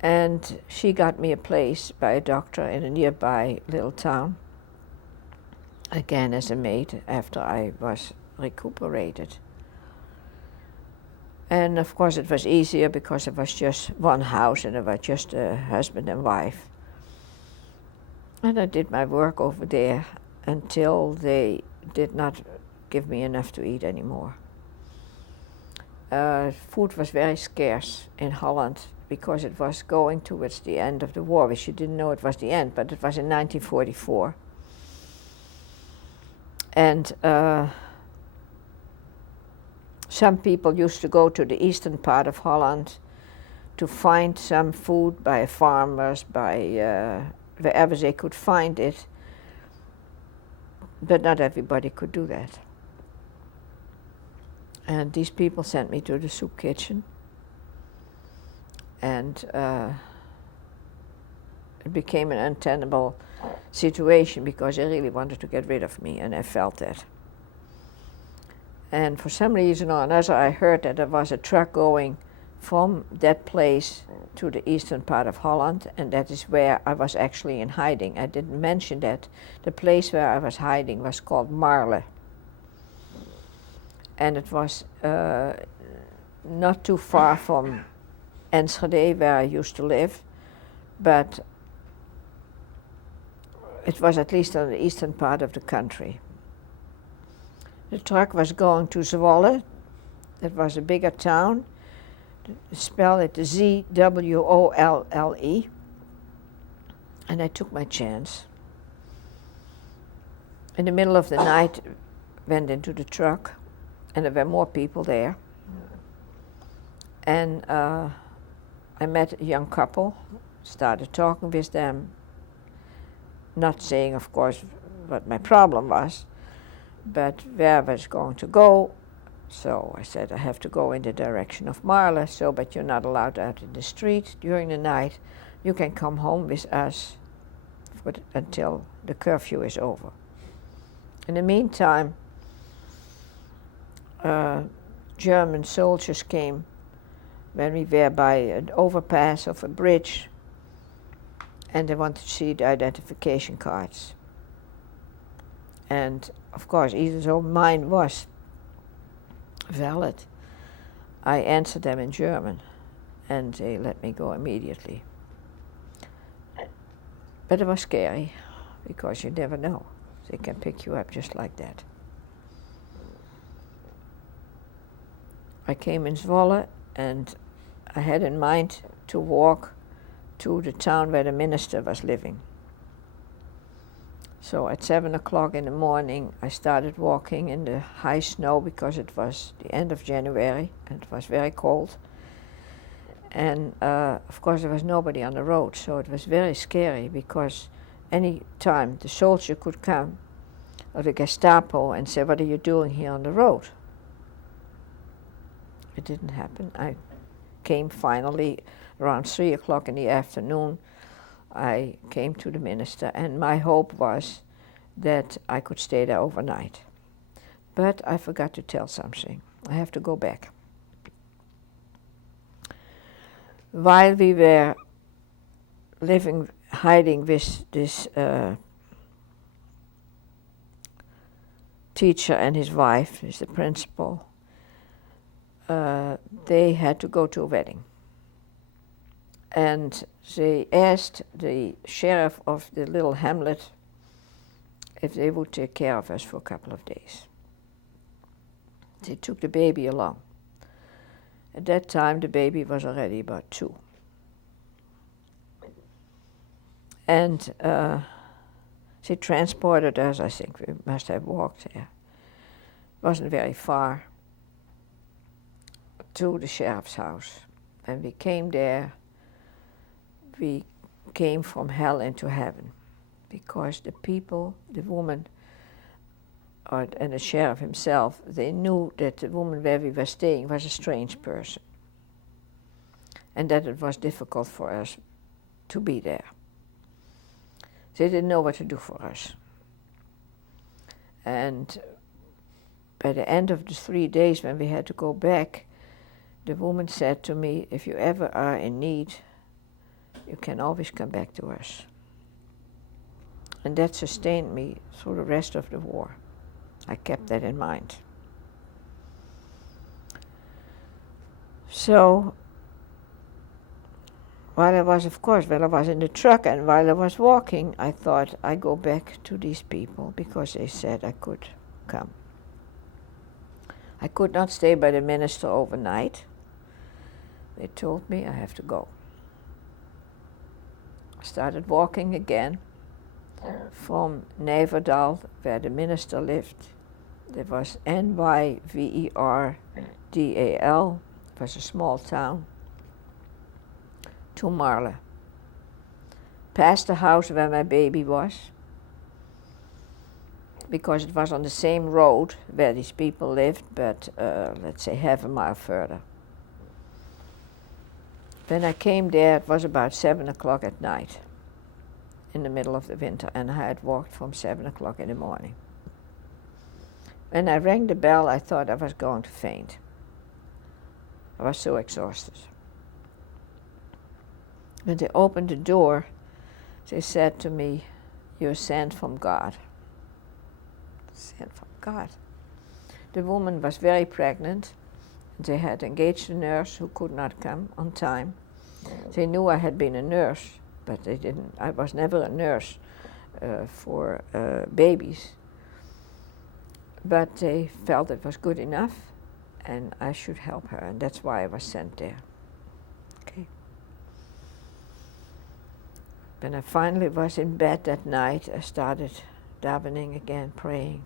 And she got me a place by a doctor in a nearby little town, again as a maid after I was recuperated. And of course it was easier because it was just one house and it was just a husband and wife. And I did my work over there until they did not give me enough to eat anymore. Food was very scarce in Holland because it was going towards the end of the war, which you didn't know it was the end, but it was in 1944. And some people used to go to the eastern part of Holland to find some food by farmers, by wherever they could find it, but not everybody could do that. And these people sent me to the soup kitchen, and it became an untenable situation because they really wanted to get rid of me, and I felt that. And for some reason or another, I heard that there was a truck going from that place to the eastern part of Holland, and that is where I was actually in hiding. I didn't mention that. The place where I was hiding was called Marle. And it was not too far from Enschede, where I used to live, but it was at least on the eastern part of the country. The truck was going to Zwolle. That was a bigger town. Spell it Zwolle, and I took my chance. In the middle of the night, went into the truck, and there were more people there. And I met a young couple, started talking with them, not saying, of course, what my problem was, but where I was going to go. So I said, I have to go in the direction of Marle, but you're not allowed out in the street during the night. You can come home with us until the curfew is over. In the meantime, German soldiers came when we were by an overpass of a bridge, and they wanted to see the identification cards. And of course, even though mine was valid, I answered them in German, and they let me go immediately. But it was scary, because you never know. They can pick you up just like that. I came in Zwolle, and I had in mind to walk to the town where the minister was living. So at 7 o'clock in the morning, I started walking in the high snow, because it was the end of January and it was very cold. And of course there was nobody on the road, so it was very scary, because any time the soldier could come, or the Gestapo, and say, what are you doing here on the road? It didn't happen. I came finally around 3 o'clock in the afternoon. I came to the minister, and my hope was that I could stay there overnight. But I forgot to tell something. I have to go back. While we were hiding with this teacher and his wife, who's the principal, they had to go to a wedding. And they asked the sheriff of the little hamlet if they would take care of us for a couple of days. They took the baby along. At that time, the baby was already about 2. And they transported us, I think we must have walked there. It wasn't very far, to the sheriff's house. And we came there. We came from hell into heaven, because the people, the woman, and the sheriff himself, they knew that the woman where we were staying was a strange person, and that it was difficult for us to be there. They didn't know what to do for us. And by the end of the 3 days when we had to go back, the woman said to me, if you ever are in need, you can always come back to us. And that sustained me through the rest of the war. I kept that in mind. So, while I was in the truck and while I was walking, I thought I'd go back to these people, because they said I could come. I could not stay by the minister overnight. They told me I have to go. I started walking again from Nijverdal, where the minister lived. There was Nijverdal, it was a small town, to Marle. Past the house where my baby was, because it was on the same road where these people lived, but let's say half a mile further. When I came there, it was about 7 o'clock at night, in the middle of the winter, and I had walked from 7 o'clock in the morning. When I rang the bell, I thought I was going to faint. I was so exhausted. When they opened the door, they said to me, "You're sent from God." Sent from God. The woman was very pregnant. They had engaged a nurse who could not come on time. They knew I had been a nurse, but they didn't. I was never a nurse for babies. But they felt it was good enough and I should help her, and that's why I was sent there. Okay. When I finally was in bed that night, I started davening again, praying.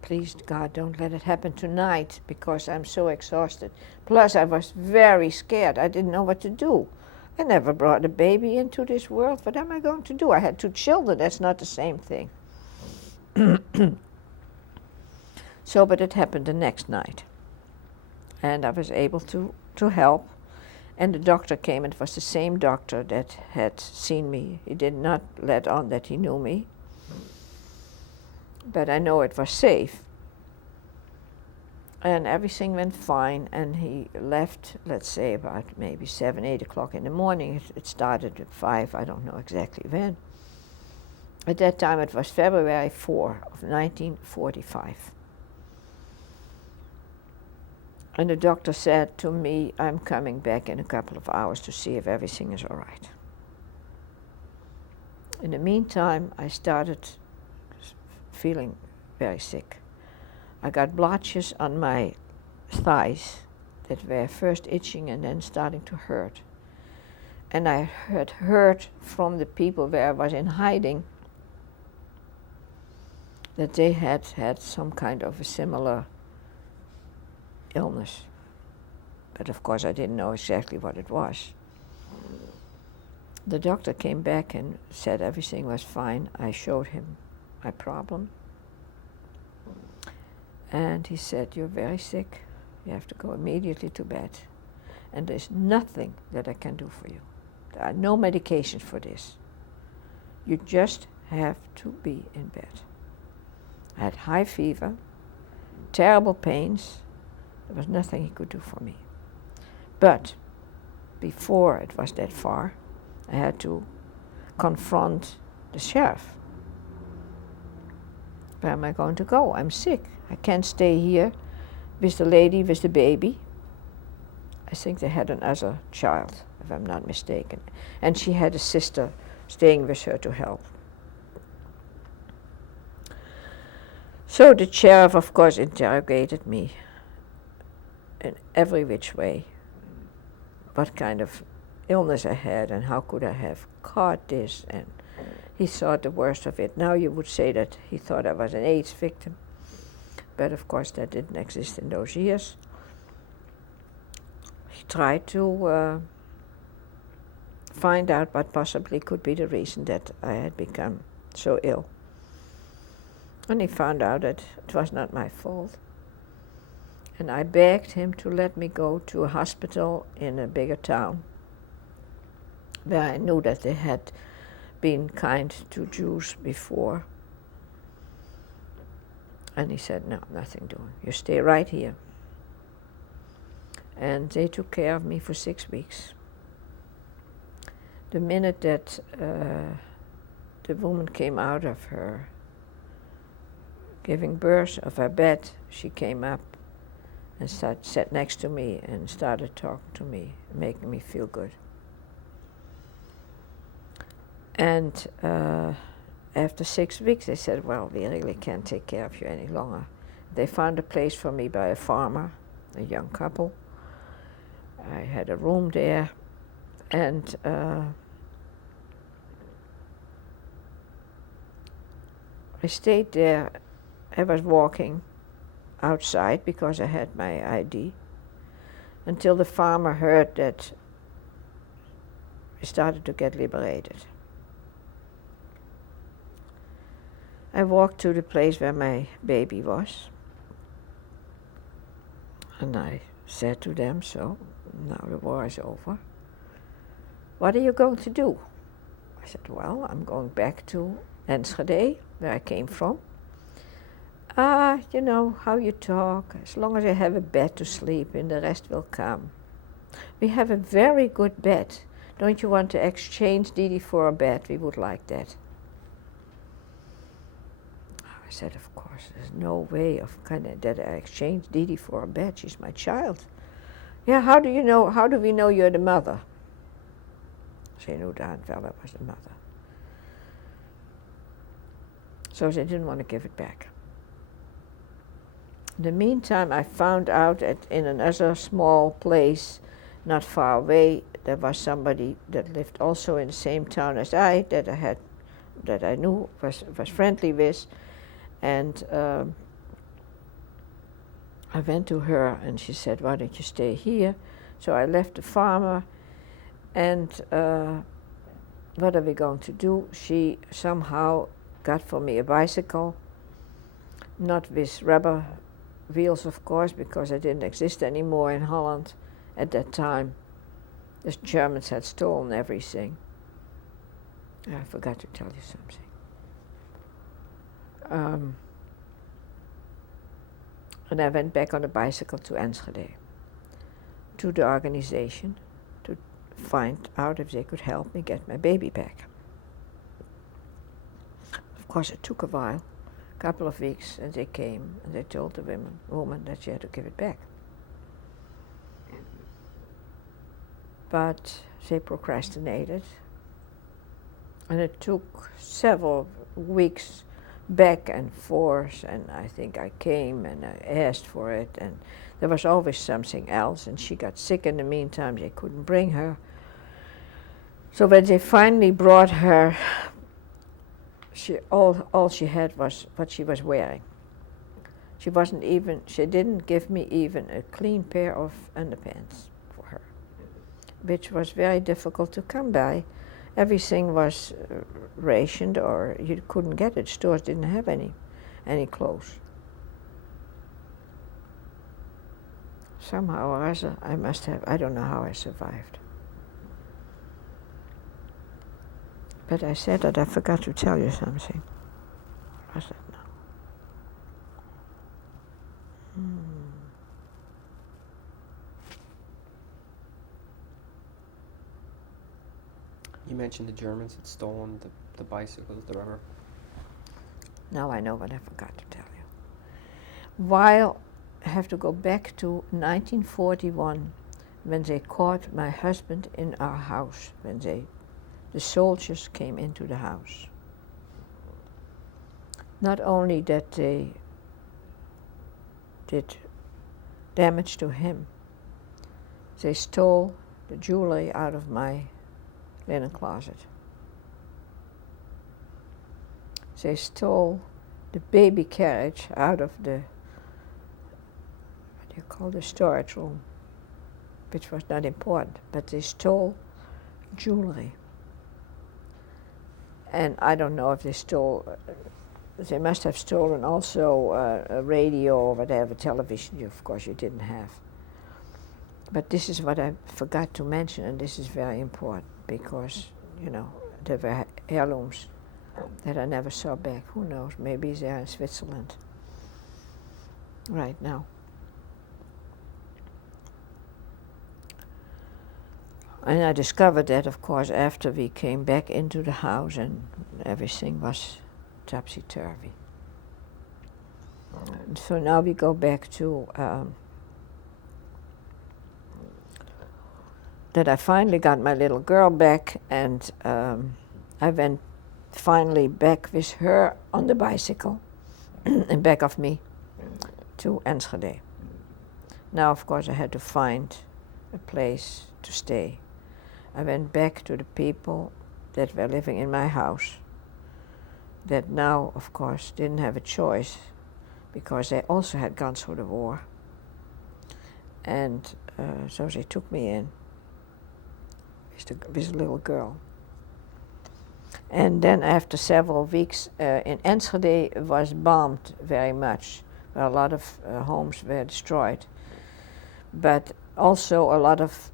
Please, God, don't let it happen tonight because I'm so exhausted. Plus, I was very scared. I didn't know what to do. I never brought a baby into this world. What am I going to do? I had 2 children. That's not the same thing. So, but it happened the next night. And I was able to help. And the doctor came, and it was the same doctor that had seen me. He did not let on that he knew me. But I know it was safe. And everything went fine, and he left, let's say, about maybe 7, 8 o'clock in the morning. It started at 5, I don't know exactly when. At that time, it was February 4 of 1945. And the doctor said to me, I'm coming back in a couple of hours to see if everything is all right. In the meantime, I started feeling very sick. I got blotches on my thighs that were first itching and then starting to hurt. And I had heard from the people where I was in hiding that they had had some kind of a similar illness. But of course I didn't know exactly what it was. The doctor came back and said everything was fine. I showed him my problem. And he said, you're very sick. You have to go immediately to bed. And there's nothing that I can do for you. There are no medications for this. You just have to be in bed. I had high fever, terrible pains. There was nothing he could do for me. But before it was that far, I had to confront the sheriff. Where am I going to go? I'm sick. I can't stay here with the lady with the baby. I think they had another child, if I'm not mistaken. And she had a sister staying with her to help. So the sheriff, of course, interrogated me in every which way. What kind of illness I had and how could I have caught this, and he thought the worst of it. Now you would say that he thought I was an AIDS victim, but of course that didn't exist in those years. He tried to find out what possibly could be the reason that I had become so ill. And he found out that it was not my fault. And I begged him to let me go to a hospital in a bigger town where I knew that they had been kind to Jews before. And he said, no, nothing doing. You stay right here. And they took care of me for 6 weeks. The minute that the woman came out of her giving birth of her bed, she came up and sat next to me and started talking to me, making me feel good. And after 6 weeks, they said, well, we really can't take care of you any longer. They found a place for me by a farmer, a young couple. I had a room there, and I stayed there. I was walking outside because I had my ID until the farmer heard that we started to get liberated. I walked to the place where my baby was, and I said to them, so now the war is over. What are you going to do? I said, well, I'm going back to Enschede, where I came from. You know how you talk, as long as I have a bed to sleep in, the rest will come. We have a very good bed. don't you want to exchange Didi for a bed? We would like that. I said, of course, there's no way that I exchange Didi for a bed. She's my child. Yeah, how do we know you're the mother? Ze knew darn well I was the mother. So they didn't want to give it back. In the meantime, I found out that in another small place, not far away, there was somebody that lived also in the same town as I, that I knew, was friendly with, and I went to her and she said, why don't you stay here? So I left the farmer, and what are we going to do? She somehow got for me a bicycle, not with rubber wheels, of course, because it didn't exist anymore in Holland at that time. The Germans had stolen everything. I forgot to tell you something. And I went back on a bicycle to Enschede, to the organization, to find out if they could help me get my baby back. Of course, it took a while, a couple of weeks, and they came and they told the woman that she had to give it back. But they procrastinated, and it took several weeks back and forth, and I think I came and I asked for it, and there was always something else, and she got sick in the meantime. They couldn't bring her. So when they finally brought her, all she had was what she was wearing. She didn't give me even a clean pair of underpants for her, which was very difficult to come by. Everything was rationed, or you couldn't get it. Stores didn't have any clothes. Somehow or other, I don't know how I survived. But I said that I forgot to tell you something. What was that now? You mentioned the Germans had stolen the bicycles, the rubber. Now I know what I forgot to tell you. While I have to go back to 1941, when they caught my husband in our house, when the soldiers came into the house. Not only that they did damage to him, they stole the jewelry out of my linen closet. They stole the baby carriage out of the, what do you call the storage room, which was not important, but they stole jewelry. And I don't know if they stole, they must have stolen also a radio or whatever, television, of course you didn't have. But this is what I forgot to mention, and this is very important, because, there were heirlooms that I never saw back. Who knows, maybe they're in Switzerland right now. And I discovered that, of course, after we came back into the house and everything was topsy-turvy. So now we go back to that I finally got my little girl back, and I went finally back with her on the bicycle in back of me to Enschede. Now, of course, I had to find a place to stay. I went back to the people that were living in my house, that now, of course, didn't have a choice, because they also had gone through the war. And so they took me in with a little girl. And then after several weeks, in Enschede was bombed very much, where a lot of homes were destroyed. But also a lot of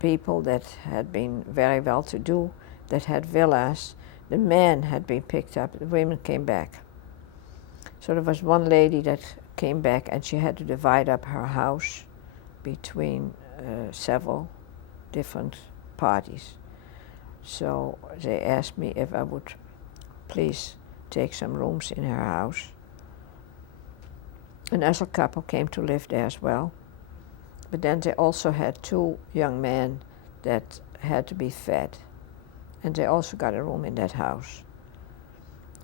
people that had been very well-to-do, that had villas, the men had been picked up, the women came back. So there was one lady that came back, and she had to divide up her house between several different parties. So they asked me if I would please take some rooms in her house. Another couple came to live there as well. But then they also had 2 young men that had to be fed. And they also got a room in that house.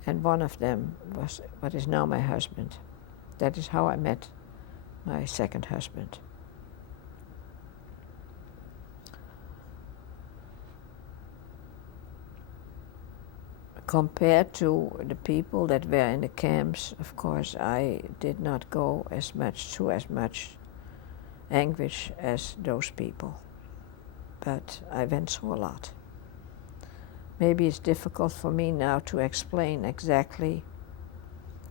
And one of them was what is now my husband. That is how I met my second husband. Compared to the people that were in the camps, of course, I did not go through as much anguish as those people. But I went through a lot. Maybe it's difficult for me now to explain exactly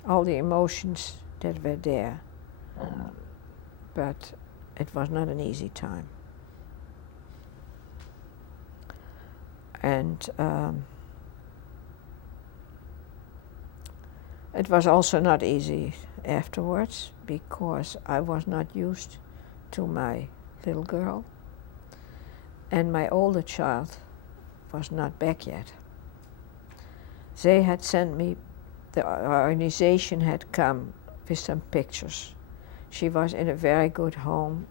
all the emotions that were there, but it was not an easy time. And it was also not easy afterwards because I was not used to my little girl, and my older child was not back yet. They had sent me, the organization had come with some pictures. She was in a very good home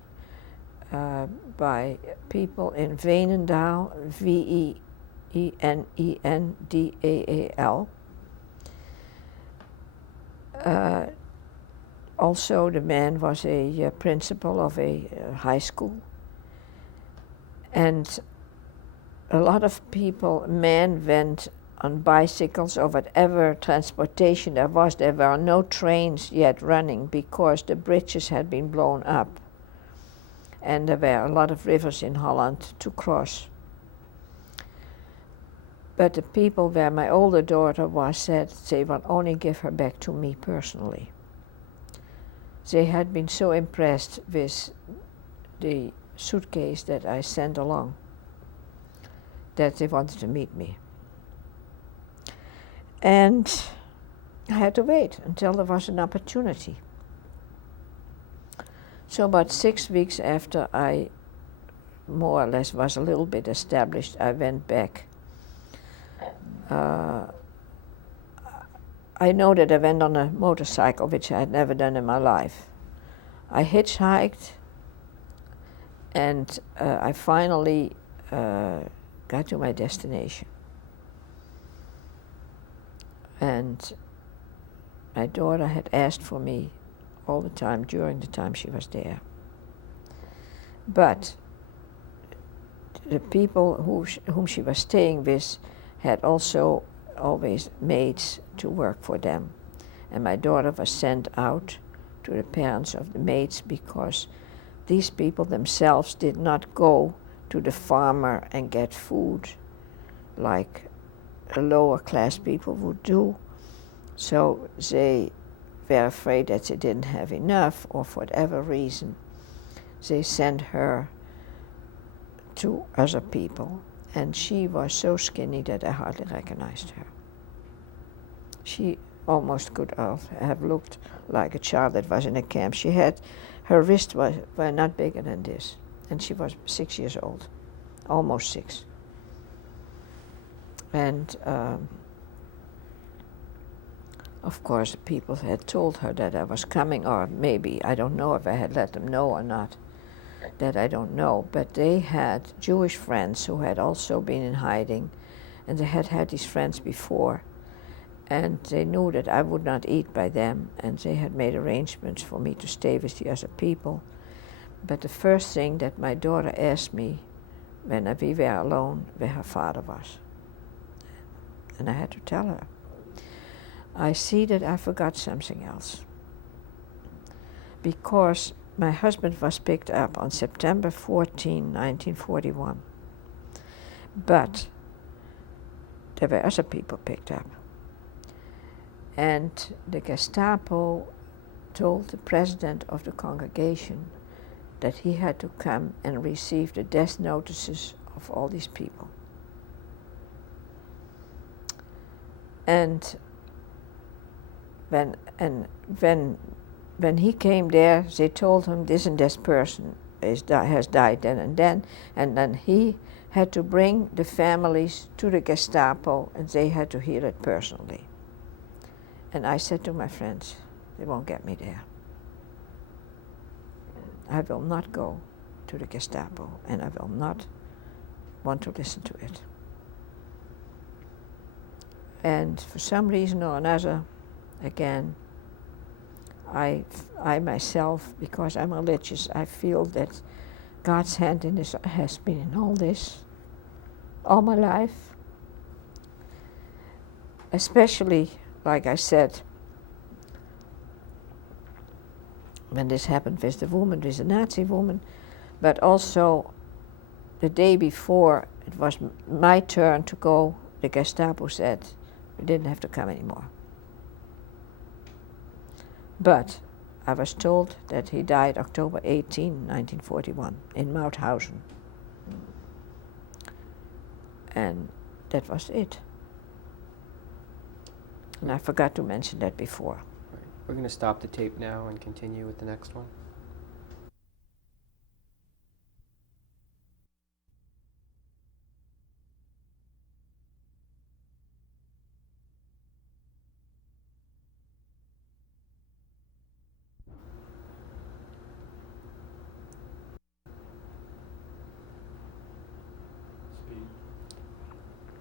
by people in Veenendaal, Veenendaal. Also, the man was a principal of a high school. And a lot of people, men went on bicycles or whatever transportation there was. There were no trains yet running because the bridges had been blown up. And there were a lot of rivers in Holland to cross. But the people where my older daughter was said they would only give her back to me personally. They had been so impressed with the suitcase that I sent along that they wanted to meet me. And I had to wait until there was an opportunity. So about 6 weeks after I more or less was a little bit established, I went back. I know that I went on a motorcycle, which I had never done in my life. I hitchhiked, and I finally got to my destination. And my daughter had asked for me all the time during the time she was there. But the people whom she was staying with had also always maids to work for them. And my daughter was sent out to the parents of the maids because these people themselves did not go to the farmer and get food like lower class people would do. So they were afraid that they didn't have enough, or for whatever reason, they sent her to other people. And she was so skinny that I hardly recognized her. She almost could have looked like a child that was in a camp. Her wrists were not bigger than this, and she was 6 years old, almost 6. And of course, the people had told her that I was coming, or maybe, I don't know if I had let them know or not. That I don't know, but they had Jewish friends who had also been in hiding, and they had had these friends before, and they knew that I would not eat by them, and they had made arrangements for me to stay with the other people. But the first thing that my daughter asked me when we were alone, where her father was, and I had to tell her. I see that I forgot something else, because my husband was picked up on September 14, 1941. But there were other people picked up. And the Gestapo told the president of the congregation that he had to come and receive the death notices of all these people. And when he came there, they told him this and this person has died then, and then he had to bring the families to the Gestapo and they had to hear it personally. And I said to my friends, they won't get me there. I will not go to the Gestapo and I will not want to listen to it. And for some reason or another, again, I myself, because I'm religious, I feel that God's hand in this has been in all this, all my life. Especially, like I said, when this happened with the woman, with the Nazi woman, but also the day before it was my turn to go, the Gestapo said we didn't have to come anymore. But I was told that he died October 18, 1941, in Mauthausen. And that was it. And I forgot to mention that before. Right. We're going to stop the tape now and continue with the next one. Speed.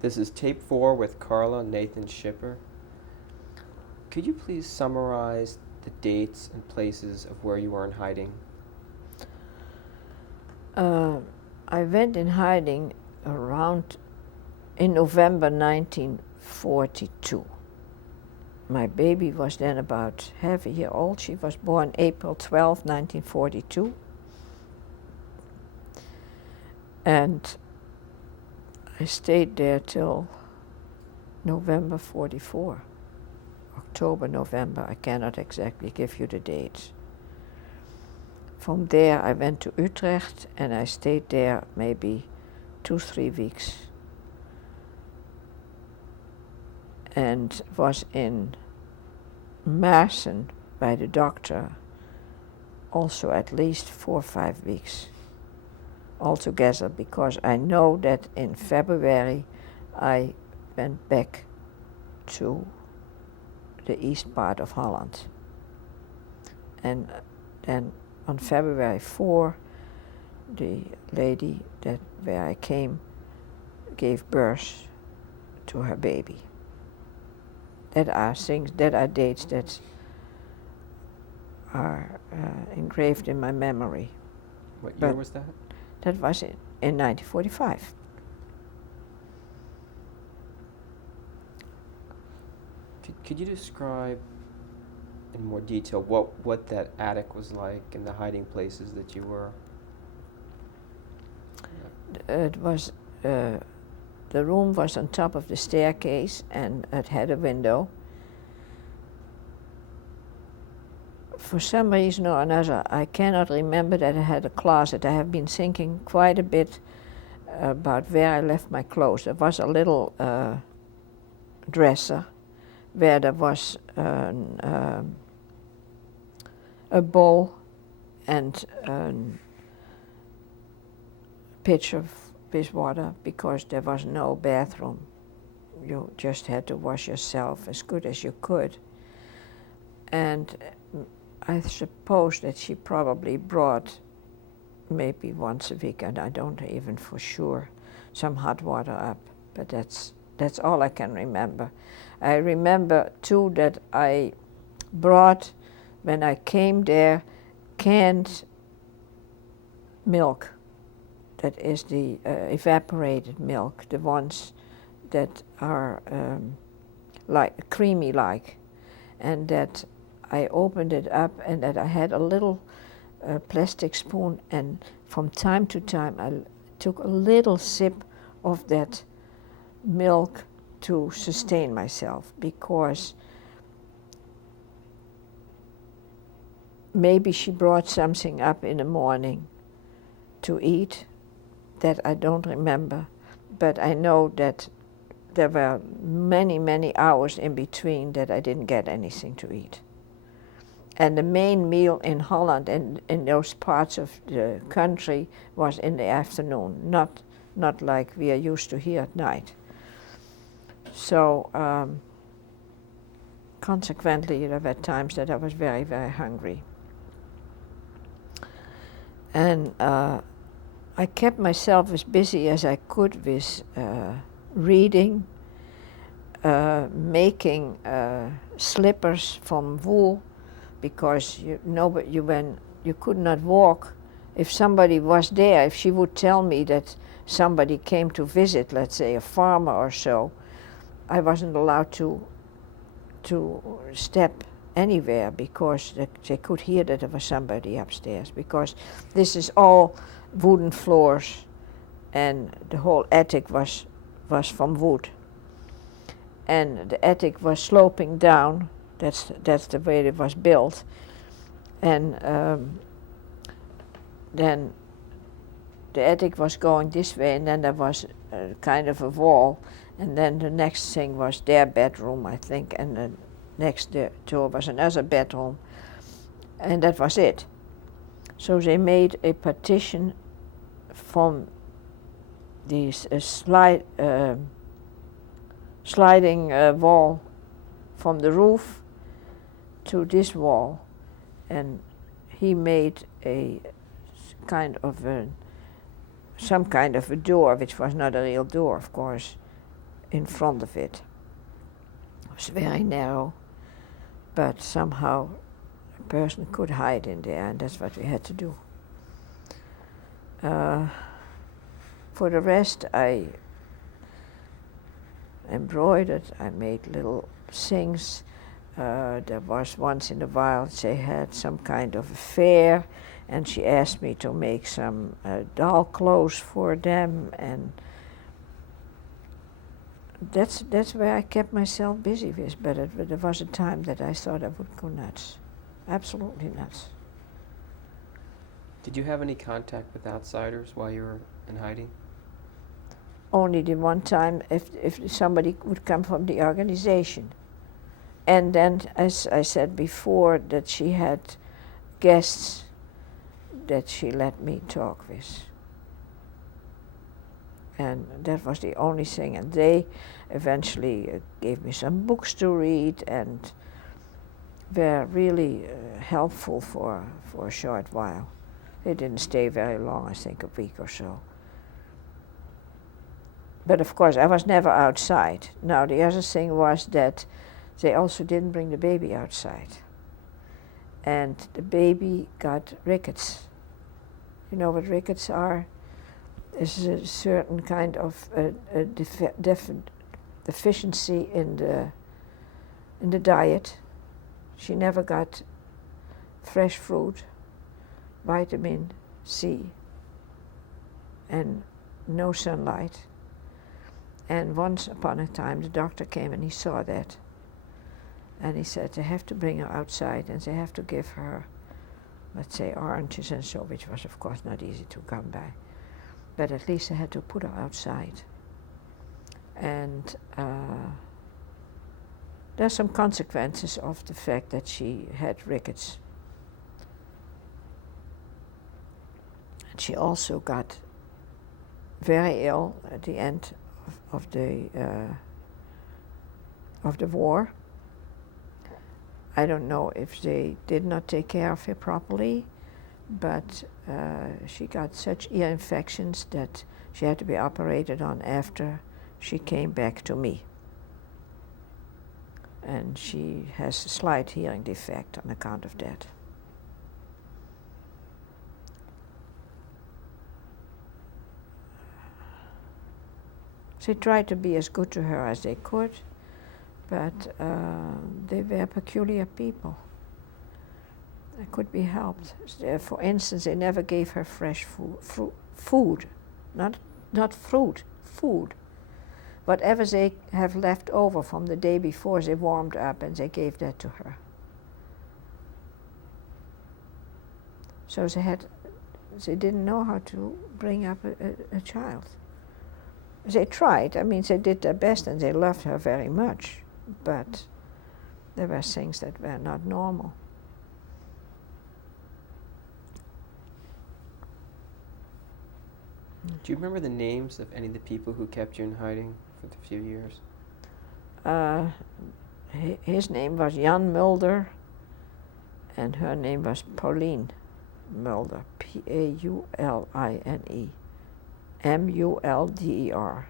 This is tape 4 with Carla, Nathan, Schipper. Could you please summarize the dates and places of where you were in hiding? I went in hiding around in November 1942. My baby was then about half a year old. She was born April 12, 1942. And I stayed there till November 44. October, November, I cannot exactly give you the dates. From there I went to Utrecht and I stayed there maybe 2-3 weeks. And was in Maassen by the doctor also at least 4 or 5 weeks altogether, because I know that in February I went back to the east part of Holland. And then on February 4, the lady where I came gave birth to her baby. That are things, that are dates that are engraved in my memory. What year But was that? that was in 1945. Could you describe in more detail what that attic was like and the hiding places that you were? It was the room was on top of the staircase and it had a window. For some reason or another, I cannot remember that I had a closet. I have been thinking quite a bit about where I left my clothes. There was a little dresser where there was a bowl and a pitcher with water, because there was no bathroom. You just had to wash yourself as good as you could. And I suppose that she probably brought, maybe once a week, and I don't even for sure, some hot water up. But that's all I can remember. I remember too that I brought, when I came there, canned milk. That is the evaporated milk, the ones that are like creamy like, and that I opened it up and that I had a little plastic spoon, and from time to time I took a little sip of that milk to sustain myself, because maybe she brought something up in the morning to eat that I don't remember, but I know that there were many, many hours in between that I didn't get anything to eat. And the main meal in Holland and in those parts of the country was in the afternoon, not not like we are used to here at night. So consequently, there were times that I was very, very hungry. And I kept myself as busy as I could with reading, making slippers from wool, because when you could not walk, if somebody was there, if she would tell me that somebody came to visit, let's say a farmer or so, I wasn't allowed to step anywhere, because they could hear that there was somebody upstairs, because this is all wooden floors and the whole attic was from wood. And the attic was sloping down, that's the way it was built. And then the attic was going this way, and then there was kind of a wall, and then the next thing was their bedroom, I think, and the next door was another bedroom, and that was it. So they made a partition from these sliding wall from the roof to this wall, and he made a kind of some kind of a door, which was not a real door, of course, in front of it. It was very narrow, but somehow a person could hide in there, and that's what we had to do. For the rest, I embroidered, I made little things. There was once in a while they had some kind of a fair, and she asked me to make some doll clothes for them, and that's where I kept myself busy with. But there was a time that I thought I would go nuts, absolutely nuts. Did you have any contact with outsiders while you were in hiding? Only the one time if somebody would come from the organization. And then, as I said before, that she had guests that she let me talk with. And that was the only thing. And they eventually gave me some books to read and were really helpful for a short while. They didn't stay very long, I think a week or so. But of course, I was never outside. Now, the other thing was that they also didn't bring the baby outside. And the baby got rickets. You know what rickets are? It's a certain kind of deficiency in the diet. She never got fresh fruit, vitamin C, and no sunlight. And once upon a time, the doctor came and he saw that. And he said they have to bring her outside and they have to give her, let's say, oranges and so, which was of course not easy to come by. But at least they had to put her outside. And there's some consequences of the fact that she had rickets. And she also got very ill at the end of the war. I don't know if they did not take care of her properly, but she got such ear infections that she had to be operated on after she came back to me. And she has a slight hearing defect on account of that. They tried to be as good to her as they could, but they were peculiar people. It could be helped. For instance, they never gave her fresh food, not fruit, food. Whatever they have left over from the day before, they warmed up and they gave that to her. So they didn't know how to bring up a child. They tried, I mean, they did their best and they loved her very much, but there were things that were not normal. Do you remember the names of any of the people who kept you in hiding for the few years? His name was Jan Mulder, and her name was Pauline Mulder, Pauline, Mulder.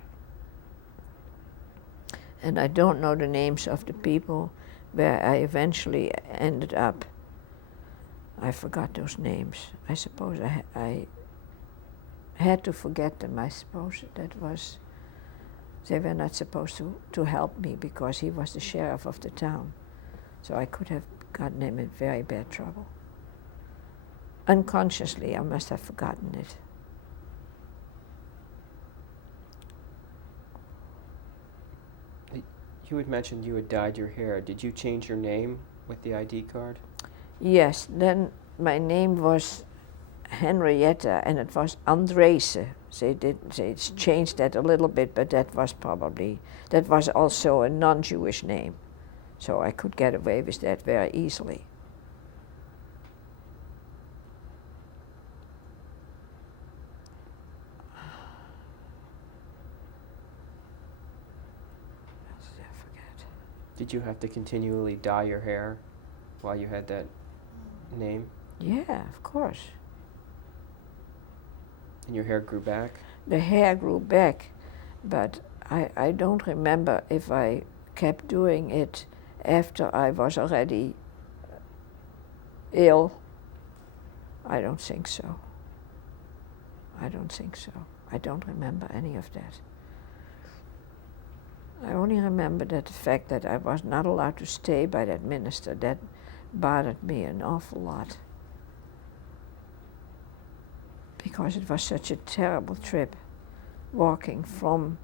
And I don't know the names of the people where I eventually ended up. I forgot those names. I suppose I had to forget them. I suppose they were not supposed to help me because he was the sheriff of the town. So I could have gotten him in very bad trouble. Unconsciously, I must have forgotten it. You had mentioned you had dyed your hair. Did you change your name with the ID card? Yes, then my name was Henrietta and it was Andrese. They changed that a little bit, but that was also a non-Jewish name. So I could get away with that very easily. Did you have to continually dye your hair while you had that name? Yeah, of course. And your hair grew back? The hair grew back, but I don't remember if I kept doing it after I was already ill. I don't think so. I don't remember any of that. I only remember that the fact that I was not allowed to stay by that minister, that bothered me an awful lot. Because it was such a terrible trip, walking from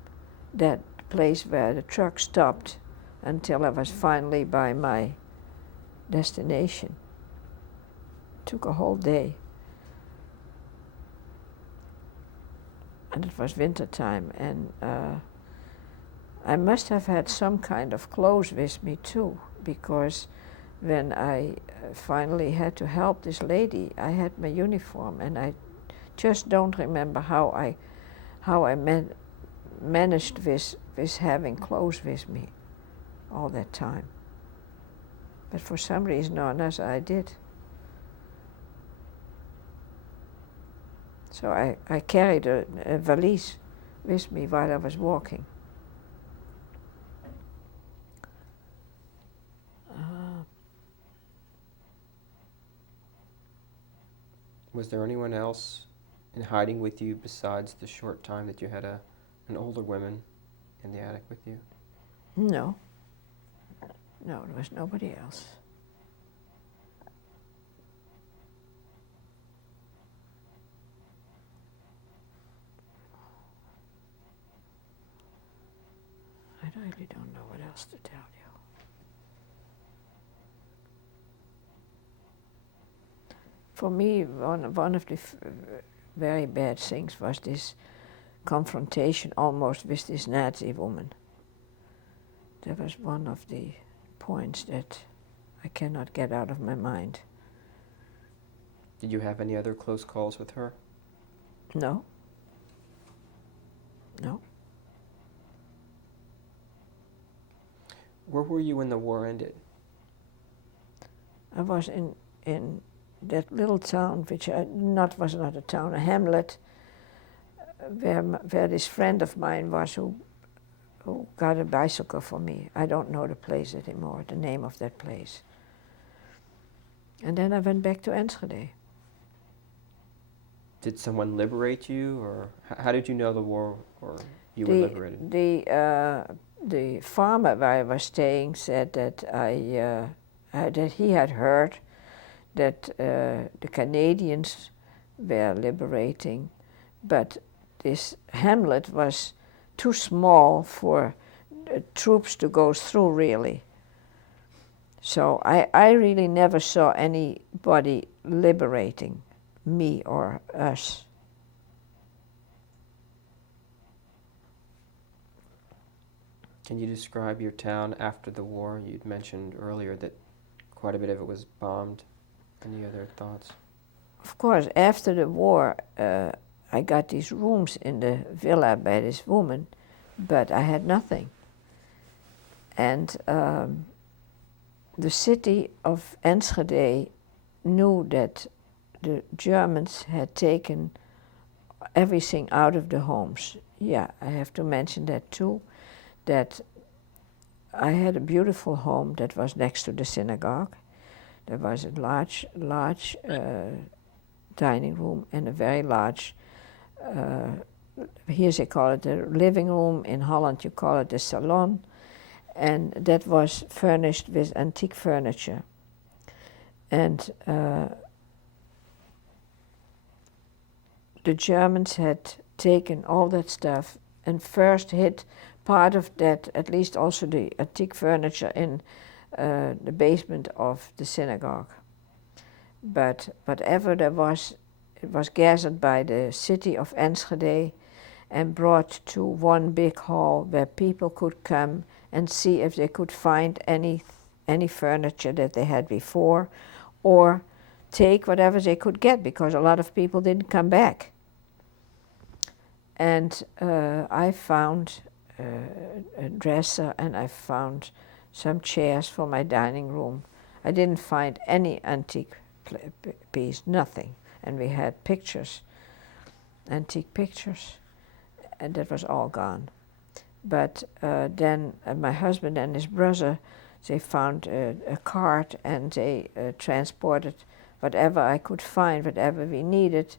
that place where the truck stopped until I was finally by my destination. It took a whole day. And it was winter time, and I must have had some kind of clothes with me too, because when I finally had to help this lady, I had my uniform, and I just don't remember how I managed with having clothes with me all that time. But for some reason or another, I did. So I carried a valise with me while I was walking. Was there anyone else in hiding with you besides the short time that you had an older woman in the attic with you? No, there was nobody else. I really don't know what else to tell you. For me, one of the very bad things was this confrontation almost with this Nazi woman. That was one of the points that I cannot get out of my mind. Did you have any other close calls with her? No. Where were you when the war ended? I was in that little town, which was not a town, a hamlet, where this friend of mine was who got a bicycle for me. I don't know the place anymore, the name of that place. And then I went back to Enschede. Did someone liberate you, or how did you know the war, or you were liberated? The farmer where I was staying said that that he had heard that the Canadians were liberating, but this hamlet was too small for troops to go through, really. So I really never saw anybody liberating me or us. Can you describe your town after the war? You'd mentioned earlier that quite a bit of it was bombed. Any other thoughts? Of course, after the war, I got these rooms in the villa by this woman, but I had nothing. And the city of Enschede knew that the Germans had taken everything out of the homes. Yeah, I have to mention that too, that I had a beautiful home that was next to the synagogue. There was a large dining room and a very large, here they call it the living room, in Holland you call it the salon, and that was furnished with antique furniture. And the Germans had taken all that stuff and first hid part of that, at least also the antique furniture, in the basement of the synagogue. But whatever there was, it was gathered by the city of Enschede and brought to one big hall where people could come and see if they could find any furniture that they had before, or take whatever they could get, because a lot of people didn't come back. And I found a dresser, and I found some chairs for my dining room. I didn't find any antique piece, nothing. And we had pictures, antique pictures, and that was all gone. But then my husband and his brother, they found a cart, and they transported whatever I could find, whatever we needed,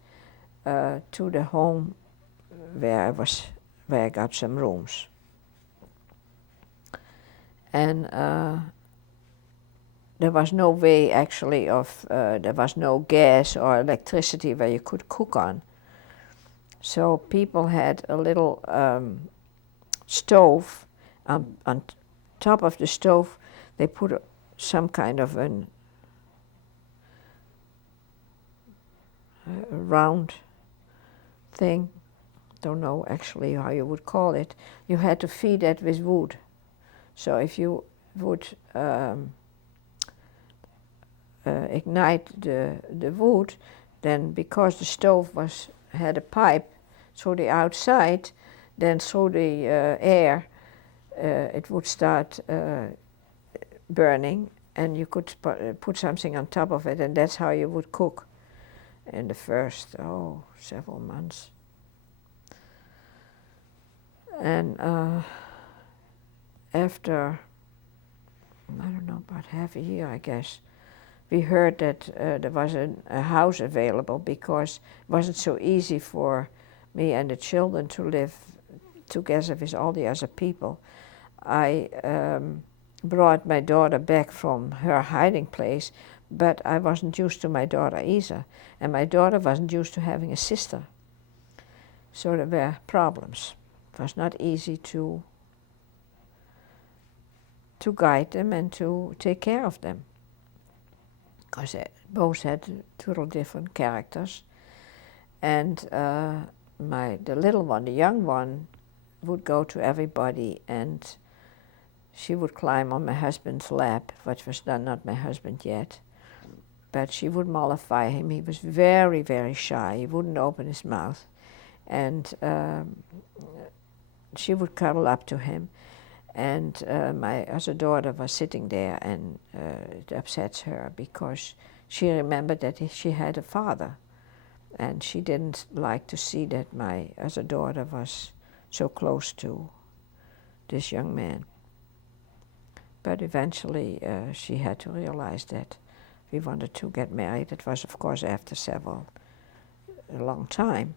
to the home where I got some rooms. And there was no way actually of, there was no gas or electricity where you could cook on. So people had a little stove. On top of the stove they put some kind of a round thing, don't know actually how you would call it. You had to feed it with wood. So if you would ignite the wood, then because the stove had a pipe through the outside, then through the air it would start burning, and you could put something on top of it, and that's how you would cook in the first several months. And after, I don't know, about half a year, I guess, we heard that there was a house available, because it wasn't so easy for me and the children to live together with all the other people. I brought my daughter back from her hiding place, but I wasn't used to my daughter either, and my daughter wasn't used to having a sister. So there were problems. It was not easy to guide them and to take care of them, because they both had total different characters. And the little one, the young one, would go to everybody, and she would climb on my husband's lap, which was not my husband yet, but she would mollify him. He was very, very shy. He wouldn't open his mouth, and she would cuddle up to him. And my other daughter was sitting there, and it upsets her because she remembered that she had a father, and she didn't like to see that my other daughter was so close to this young man. But eventually she had to realize that we wanted to get married. It was, of course, after a long time.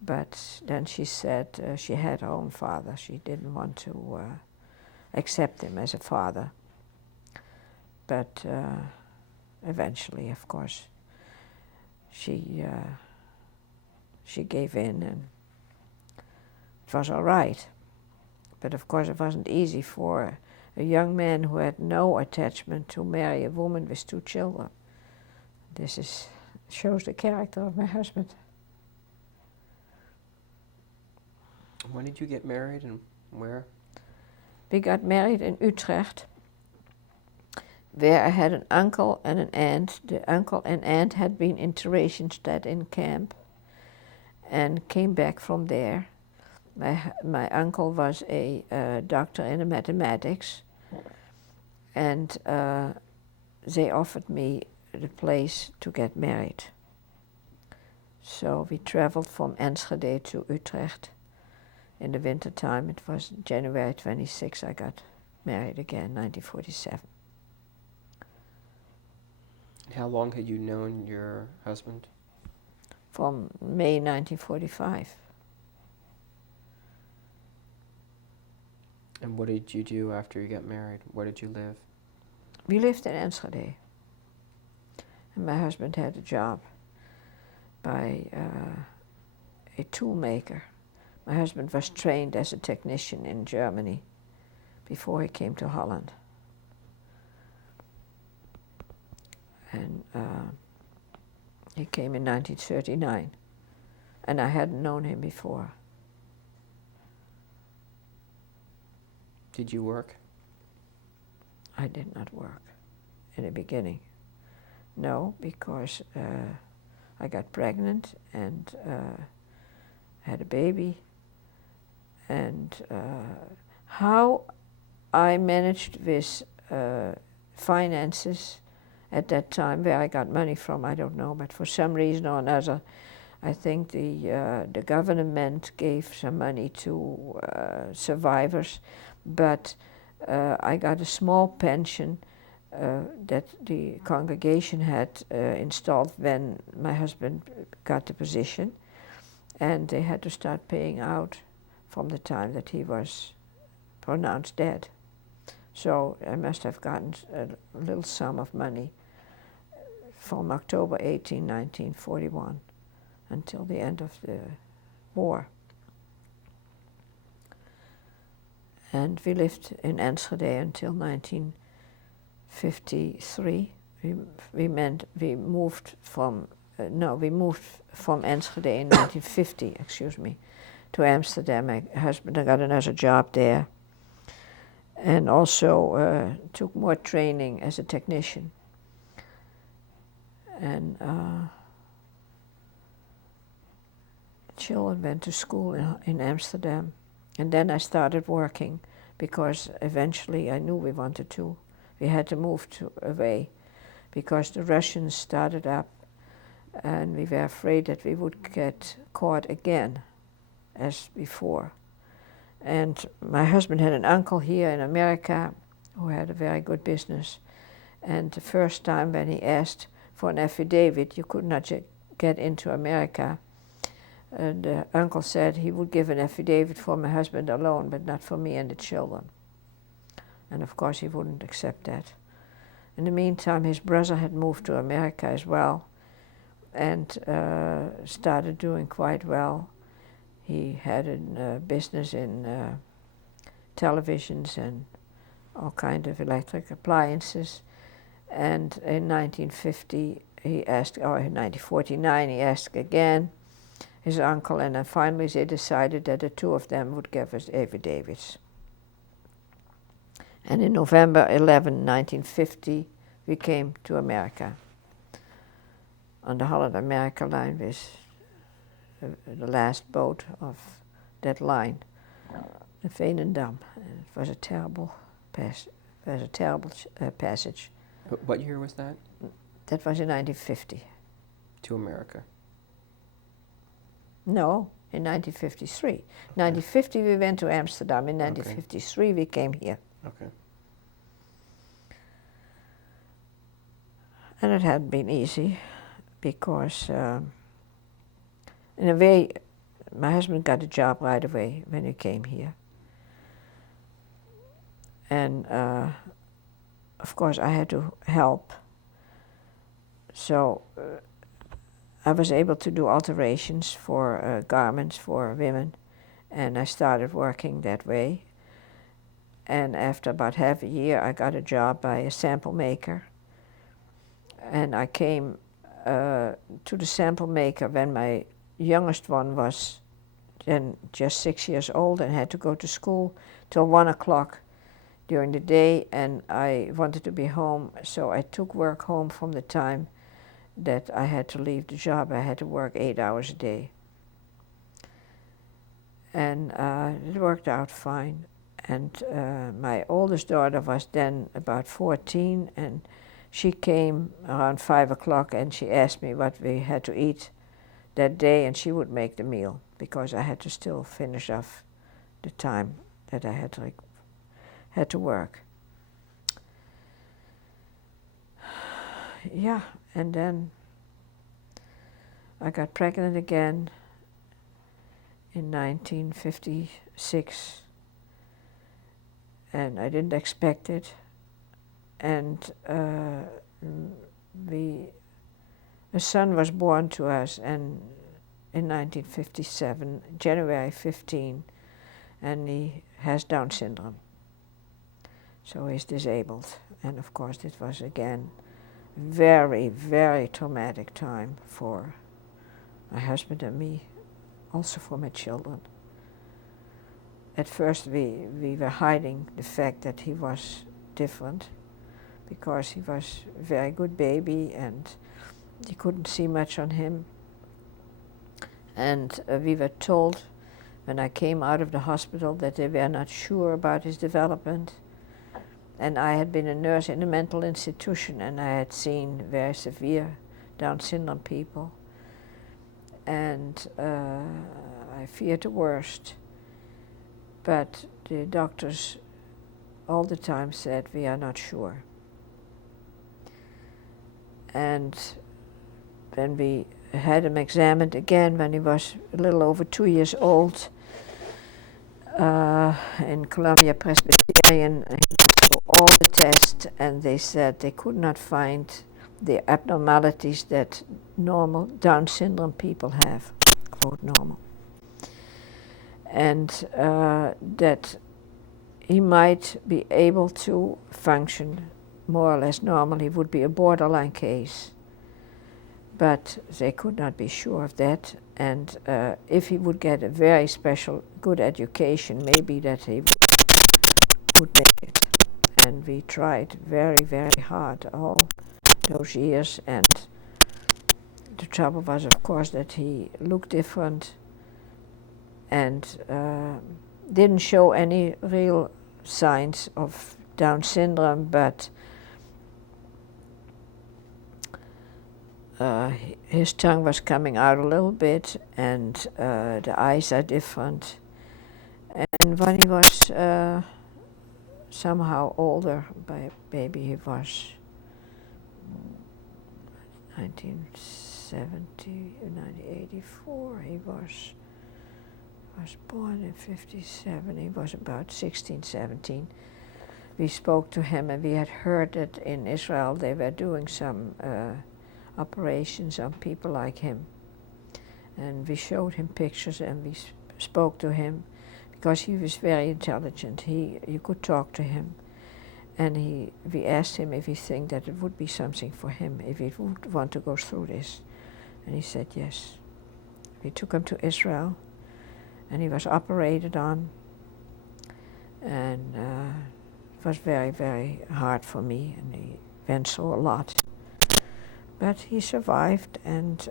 But then she said she had her own father. She didn't want to accept him as a father. But eventually, of course, she gave in, and it was all right. But of course, it wasn't easy for a young man who had no attachment to marry a woman with 2 children. This shows the character of my husband. When did you get married, and where? We got married in Utrecht, where I had an uncle and an aunt. The uncle and aunt had been in Theresienstadt in camp, and came back from there. My uncle was a doctor in mathematics, and they offered me the place to get married. So we traveled from Enschede to Utrecht in the winter time. It was January 26 I got married again, 1947. How long had you known your husband? From May 1945. And what did you do after you got married? Where did you live? We lived in Enschede. And my husband had a job by a tool maker. My husband was trained as a technician in Germany before he came to Holland. And he came in 1939, and I hadn't known him before. Did you work? I did not work in the beginning. No, because I got pregnant and had a baby. And how I managed with finances at that time, where I got money from, I don't know, but for some reason or another, I think the government gave some money to survivors, but I got a small pension that the congregation had installed when my husband got the position, and they had to start paying out from the time that he was pronounced dead. So I must have gotten a little sum of money from October 18, 1941 until the end of the war. And we lived in Enschede until 1953. We moved from Enschede in 1950, excuse me, to Amsterdam. My husband got another job there, and also took more training as a technician. And children went to school in Amsterdam. And then I started working, because eventually I knew we wanted to. We had to move away, because the Russians started up, and we were afraid that we would get caught again as before. And my husband had an uncle here in America who had a very good business. And the first time when he asked for an affidavit, you could not get into America. And the uncle said he would give an affidavit for my husband alone, but not for me and the children. And of course he wouldn't accept that. In the meantime, his brother had moved to America as well, and started doing quite well. He had a business in televisions and all kinds of electric appliances. And in 1950, he asked, or in 1949, he asked again his uncle, and then finally they decided that the two of them would give us affidavits. And in November 11, 1950, we came to America on the Holland-America line, with the last boat of that line, the Veenendamm. It was a terrible passage. What year was that? That was in 1950. To America. No, in 1953. In 1950 we went to Amsterdam. In 1953 we came here. Okay. And it hadn't been easy, because in a way, my husband got a job right away when he came here. And of course I had to help. So I was able to do alterations for garments for women, and I started working that way. And after about half a year, I got a job by a sample maker. And I came to the sample maker when my youngest one was then just 6 years old and had to go to school till 1 o'clock during the day, and I wanted to be home, so I took work home from the time that I had to leave the job. I had to work 8 hours a day. And it worked out fine. And my oldest daughter was then about 14, and she came around 5 o'clock and she asked me what we had to eat that day, and she would make the meal because I had to still finish off the time that I had to work. Yeah, and then I got pregnant again in 1956, and I didn't expect it. And a son was born to us, and in 1957, January 15, and he has Down syndrome. So he's disabled, and of course it was again very, very traumatic time for my husband and me, also for my children. At first we were hiding the fact that he was different, because he was a very good baby and you couldn't see much on him. And we were told when I came out of the hospital that they were not sure about his development. And I had been a nurse in a mental institution, and I had seen very severe Down syndrome people. And I feared the worst. But the doctors all the time said, we are not sure. And when we had him examined again when he was a little over 2 years old in Columbia Presbyterian, he went through all the tests, and they said they could not find the abnormalities that normal Down syndrome people have, quote normal, and that he might be able to function more or less normally. Would be a borderline case, but they could not be sure of that. And if he would get a very special good education, maybe that he would make it. And we tried very, very hard all those years, and the trouble was, of course, that he looked different and didn't show any real signs of Down syndrome, but his tongue was coming out a little bit, and the eyes are different. And when he was somehow older, maybe he was 1970, 1984, he was born in 57, he was about 16, 17. We spoke to him, and we had heard that in Israel they were doing some operations on people like him. And we showed him pictures, and we spoke to him, because he was very intelligent. You could talk to him. And we asked him if he think that it would be something for him, if he would want to go through this. And he said yes. We took him to Israel, and he was operated on. And it was very, very hard for me, and he went through a lot. But he survived, and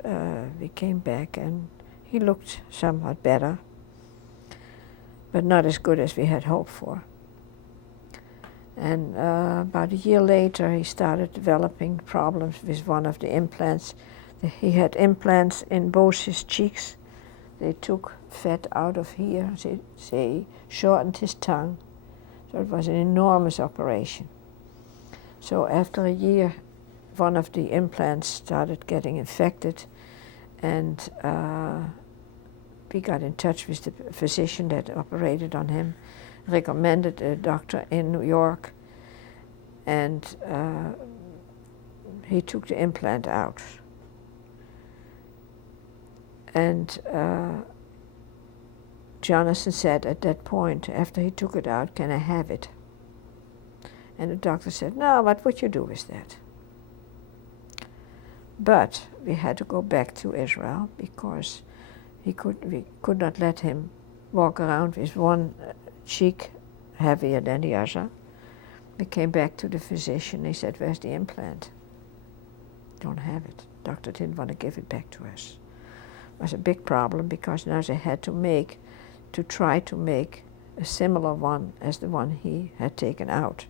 we came back, and he looked somewhat better, but not as good as we had hoped for. And about a year later, he started developing problems with one of the implants. He had implants in both his cheeks. They took fat out of here. They shortened his tongue. So it was an enormous operation. So after a year, one of the implants started getting infected, and we got in touch with the physician that operated on him, recommended a doctor in New York, and he took the implant out. And Jonathan said at that point, after he took it out, "Can I have it?" And the doctor said, "No, what would you do with that?" But we had to go back to Israel, because we could not let him walk around with one cheek heavier than the other. We came back to the physician. He said, "Where's the implant?" "Don't have it." Doctor didn't want to give it back to us. It was a big problem, because now they had to make to try to make a similar one as the one he had taken out.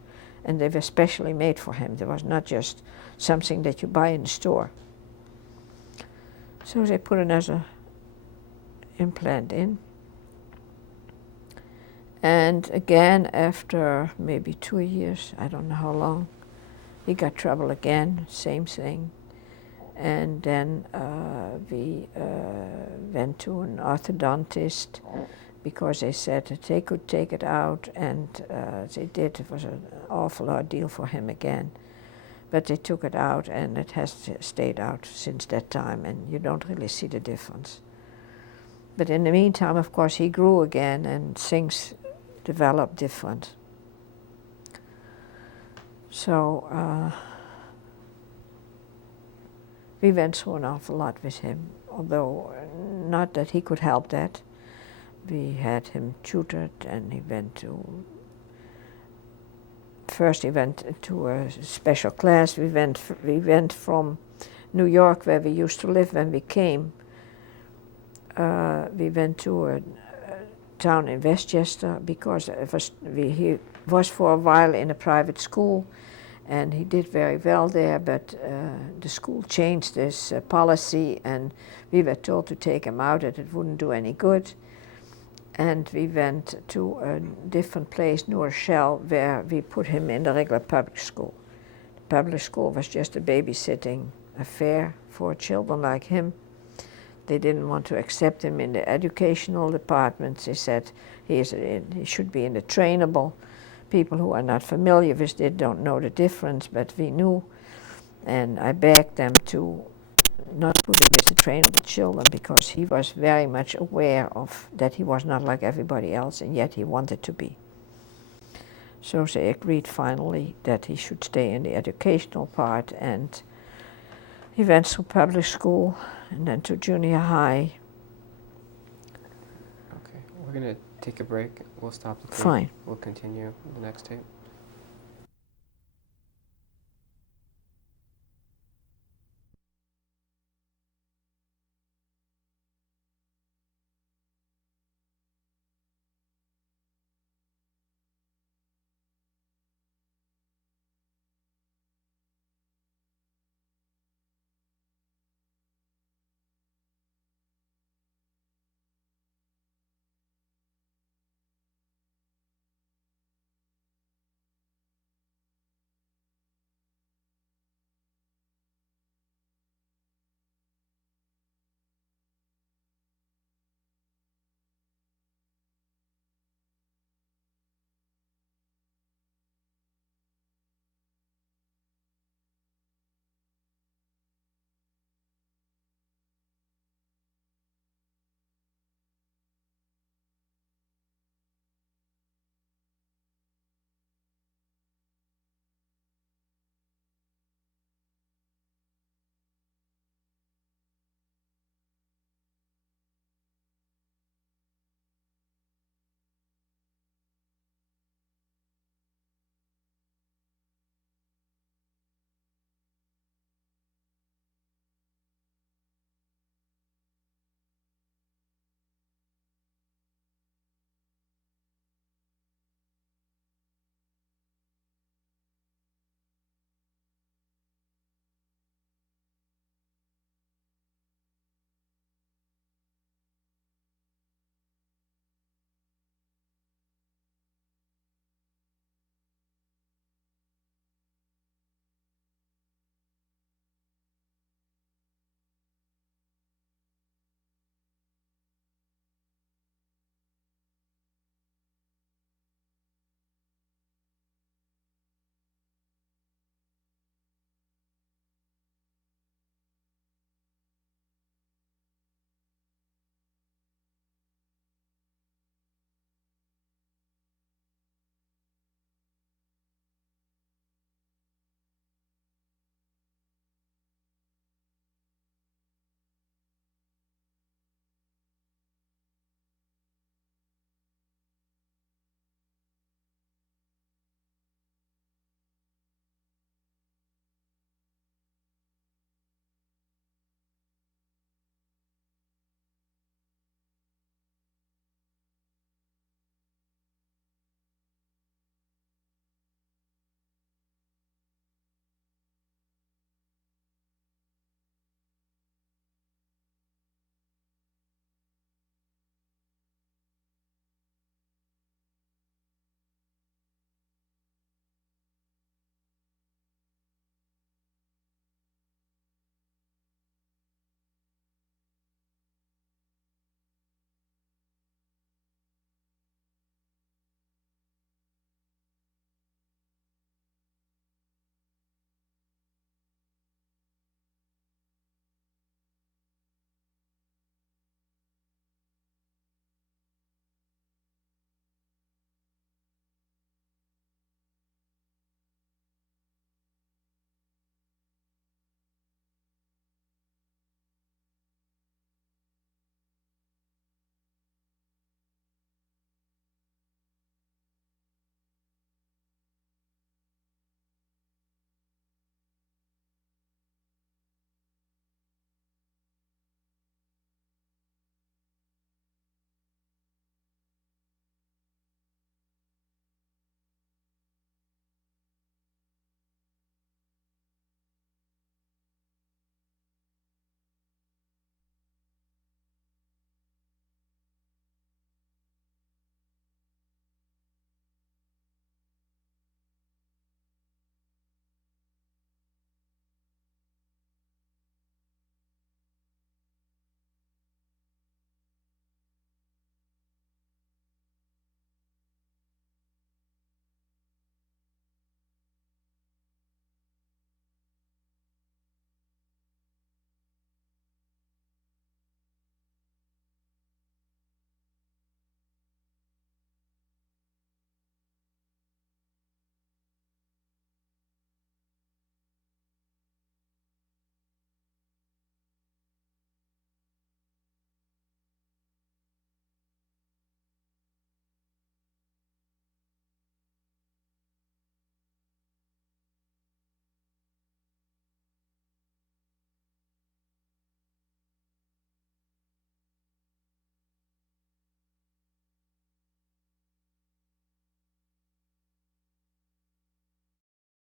And they were specially made for him. There was not just something that you buy in the store. So they put another implant in. And again, after maybe 2 years, I don't know how long, he got trouble again, same thing. And then we went to an orthodontist because they said that they could take it out, and they did. It was an awful ordeal for him again. But they took it out, and it has stayed out since that time, and you don't really see the difference. But in the meantime, of course, he grew again, and things developed different. So we went through an awful lot with him, although not that he could help that. We had him tutored, and he went to, first he went to a special class. We went from New York, where we used to live when we came. We went to a town in Westchester because he was for a while in a private school, and he did very well there, but the school changed this policy, and we were told to take him out, that it wouldn't do any good. And we went to a different place, New Rochelle, where we put him in the regular public school. The public school was just a babysitting affair for children like him. They didn't want to accept him in the educational department. They said he should be in the trainable. People who are not familiar with it don't know the difference, but we knew. And I begged them to not put him with the trainable children, because he was very much aware of that he was not like everybody else, and yet he wanted to be. So they agreed finally that he should stay in the educational part, and he went through public school and then to junior high. Okay, we're going to take a break. We'll stop the tape. Fine. We'll continue in the next tape.